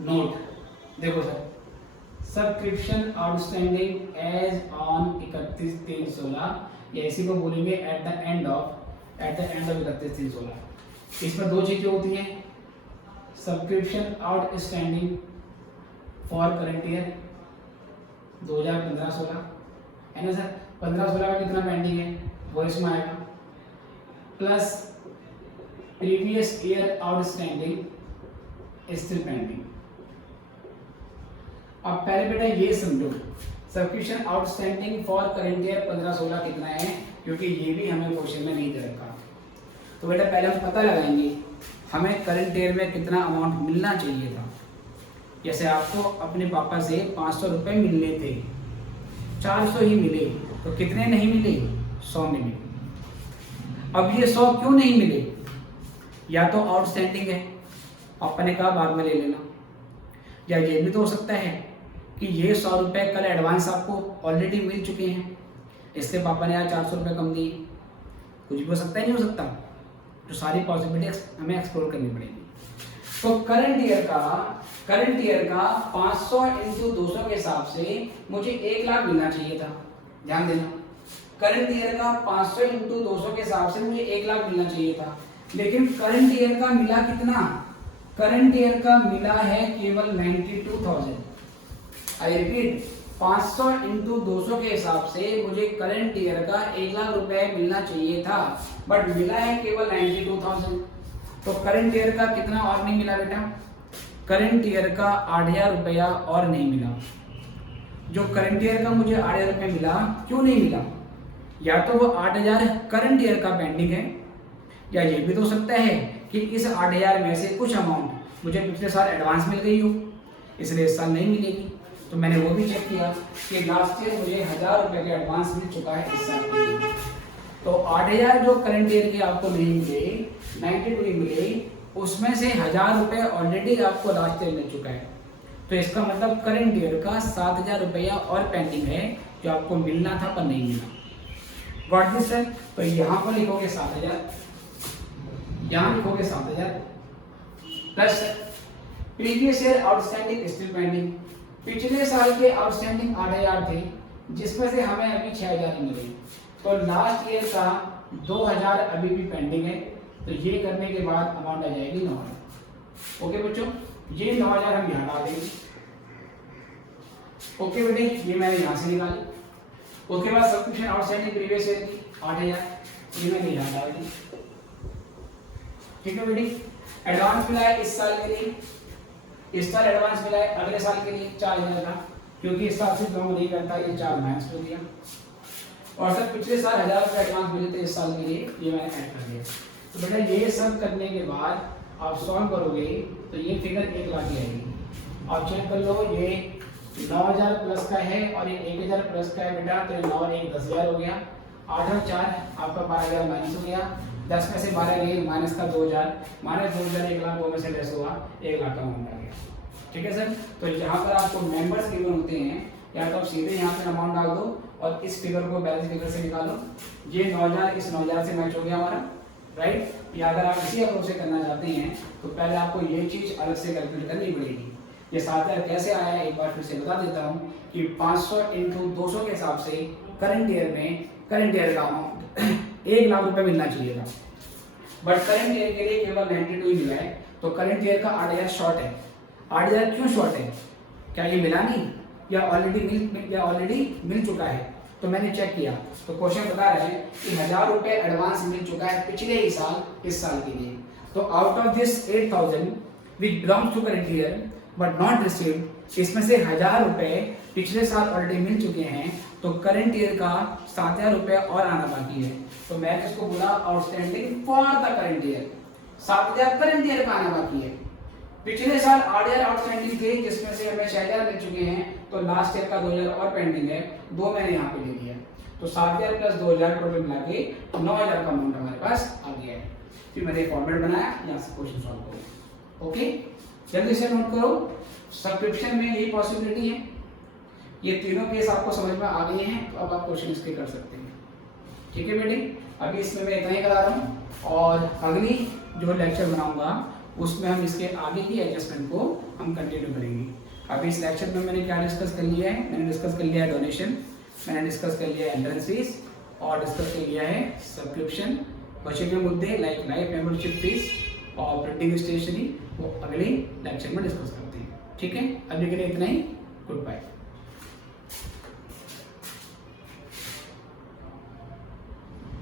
नोट देखो sir, subscription outstanding as on 31/3/16, या इसी को बोलेंगे एट द एंड ऑफ 31/3/16। इसमें दो चीजें होती हैं, subscription outstanding for current year 2015-16 है ना सर। 15-16 का कितना पेंडिंग है वो इसमें आएगा, plus previous year outstanding still pending. अब पहले बेटा ये समझो, subscription outstanding for current year 15-16 कितना है, क्योंकि ये भी हमें क्वेश्चन में नहीं दे रखा। तो बेटा पहले हम पता लगाएंगे हमें करंट ईयर में कितना अमाउंट मिलना चाहिए था। जैसे आपको अपने पापा से 500 रुपए मिलने थे, 400 ही मिले, तो कितने नहीं मिले? 100 मिले। अब ये 100 क्यों नहीं मिले? या तो आउटस्टैंडिंग है, पापा ने कहा बाद में ले लेना, या ये भी तो हो सकता है कि ये 100 रुपए कल एडवांस आपको ऑलरेडी मिल चुके हैं, इसलिए पापा ने आज 400 रुपये कम दिए। कुछ भी हो सकता है, नहीं हो सकता। तो सारी पॉसिबिलिटी हमें एक्सप्लोर करनी पड़ेगी। तो करंट ईयर का 500 × 200 के हिसाब से मुझे 1,00,000 मिलना चाहिए था। ध्यान देना, करंट ईयर का 500 × 200 के हिसाब से मुझे 1,00,000 मिलना चाहिए था, लेकिन करंट ईयर का मिला कितना? करंट ईयर का मिला है केवल 92,000। आई रिपीट, 500 × 200 के हिसाब से मुझे करंट ईयर का 1,00,000 रुपए मिलना चाहिए था, बट मिला है केवल 92,000। तो करंट ईयर का कितना और नहीं मिला बेटा? करंट ईयर का 8,000 रुपया और नहीं मिला। जो करंट ईयर का मुझे 8,000 रुपये मिला, क्यों नहीं मिला? या तो वो 8,000 करंट ईयर का पेंडिंग है, या ये भी तो हो सकता है कि इस 8,000 में से कुछ अमाउंट मुझे पिछले साल एडवांस मिल गई हो, इसलिए इस साल नहीं मिलेगी। तो मैंने वो भी चेक किया कि लास्ट ईयर मुझे 1,000 रुपये का एडवांस मिल चुका है इस साल के लिए। तो 8,000 जो करंट ईयर के आपको नहीं मिले, 92 मिले, उसमें से 1,000 रुपये ऑलरेडी आपको लास्ट ईयर मिल चुका है। तो इसका मतलब करंट ईयर का 7,000 रुपया और पेंडिंग है, जो आपको मिलना था पर नहीं मिला। व्हाट दिस है? तो यहाँ पर लिखोगे 7,000, यहाँ लिखोगे 7,000 plus previous year outstanding still pending. पिछले साल के आउटस्टैंडिंग 8,000 थे, जिसमें से हमें अभी 6,000 मिले, तो लास्ट ईयर का 2,000 अभी भी पेंडिंग है। तो ये करने के बाद अमाउंट आ जाएगी 9,000। ओके बच्चों, ये 9,000 हम यहाँ डाल देंगे। ओके बेटे, ये मैंने यहाँ से निकाली। उसके बाद सब्सक्रिप्शन आउटस्टैंडिंग प्रीवियस ईयर की 8,000, ये मैंने यहाँ डाल दी। ठीक है बेटी, एडवांस मिला है इस साल के लिए, इस साल एडवांस मिला है, अगले साल के लिए 4,000 का, क्योंकि इस साल से बिलोंग नहीं करता, ये 4 माइनस कर दिया। और सर पिछले साल 1000 रुपये एडवांस मिले थे इस साल के लिए, ये मैंने ऐड कर दिया। तो बेटा ये सब करने के बाद आप सॉल्व करोगे तो ये फिगर 1 लाख की आएगी। आप चेक कर लो, ये 9000 प्लस का है और ये 1000 प्लस का है बेटा, तो ये 9 और 1 10,000 हो गया। 8 और 4 आपका 12,000 माइनस हो गया। 10 में से 12 गए, माइनस का 2000, माइनस 2000 1 लाख 2 में से लेस हुआ, 1 लाख का अमाउंट आ गया। ठीक है सर। तो यहाँ पर आपको मेंबर्स गिवन होते हैं, या तो आप सीधे यहाँ पे अमाउंट डाल दो और इस फिगर को बैलेंस फिगर से निकालो। ये 9000 इस 9000 से मैच हो गया हमारा, राइट। या अगर आप इसी अप्रोच से करना चाहते हैं तो पहले आपको ये चीज अलग से कैलकुलेट करनी पड़ेगी। ये 7000 कैसे आया एक बार फिर से बता देता हूँ कि 500 इंटू 200 के हिसाब से करंट ईयर में करंट ईयर का अमाउंट 1 लाख रुपए मिलना चाहिए था, बट करंट ईयर के लिए केवल 92 ही मिला है। तो करंट ईयर का 8000 शॉर्ट है। 8000 क्यों शॉर्ट है? क्या ये मिला नहीं या ऑलरेडी मिल चुका है? तो मैंने चेक किया तो क्वेश्चन बता रहे हैं कि 1000 रुपए एडवांस मिल चुका है पिछले ही साल इस साल के लिए। तो out of this 8000 which belongs to current year but not received, इसमें से 1000 रुपए पिछले साल ऑलरेडी मिल चुके हैं, तो करंट ईयर का 7000 रुपए और आना बाकी है। तो मैं इसको बोला outstanding for the current year. 7000 current year का आना बाकी है। पिछले साल 8000 आउटस्टैंडिंग थे जिसमें से हमें 6000 मिल चुके हैं, तो लास्ट ईयर का 2000 और पेंडिंग है, 2 मैंने यहाँ पे ले लिया। तो 7000 प्लस 2000 टोटल मिला के 9000 का अमाउंट हमारे पास आ गया है। फिर मैंने फॉर्मेट बनाया, यहाँ से क्वेश्चन सॉल्व करो। ओके, जल्दी से नोट करो। सब्सक्रिप्शन में यही पॉसिबिलिटी है। ये तीनों केस आपको समझ में आ गए हैं, तो अब आप क्वेश्चन इसके कर सकते हैं। ठीक है बेटे, अभी इसमें मैं इतना ही करा रहा हूँ और अगली जो लेक्चर बनाऊंगा उसमें हम इसके आगे की एडजस्टमेंट को हम कंटिन्यू करेंगे। अभी इस लेक्चर में मैंने क्या डिस्कस कर लिया है? मैंने डिस्कस कर लिया है डोनेशन, मैंने डिस्कस कर लिया है एंट्रेंस फीस और डिस्कस कर लिया है सब्सक्रिप्शन। बचे हुए मुद्दे लाइक लाइफ मेंबरशिप फीस और प्रिंटिंग स्टेशनरी वो अगले लेक्चर में डिस्कस करते हैं। ठीक है, अभी के लिए इतना ही। Good bye.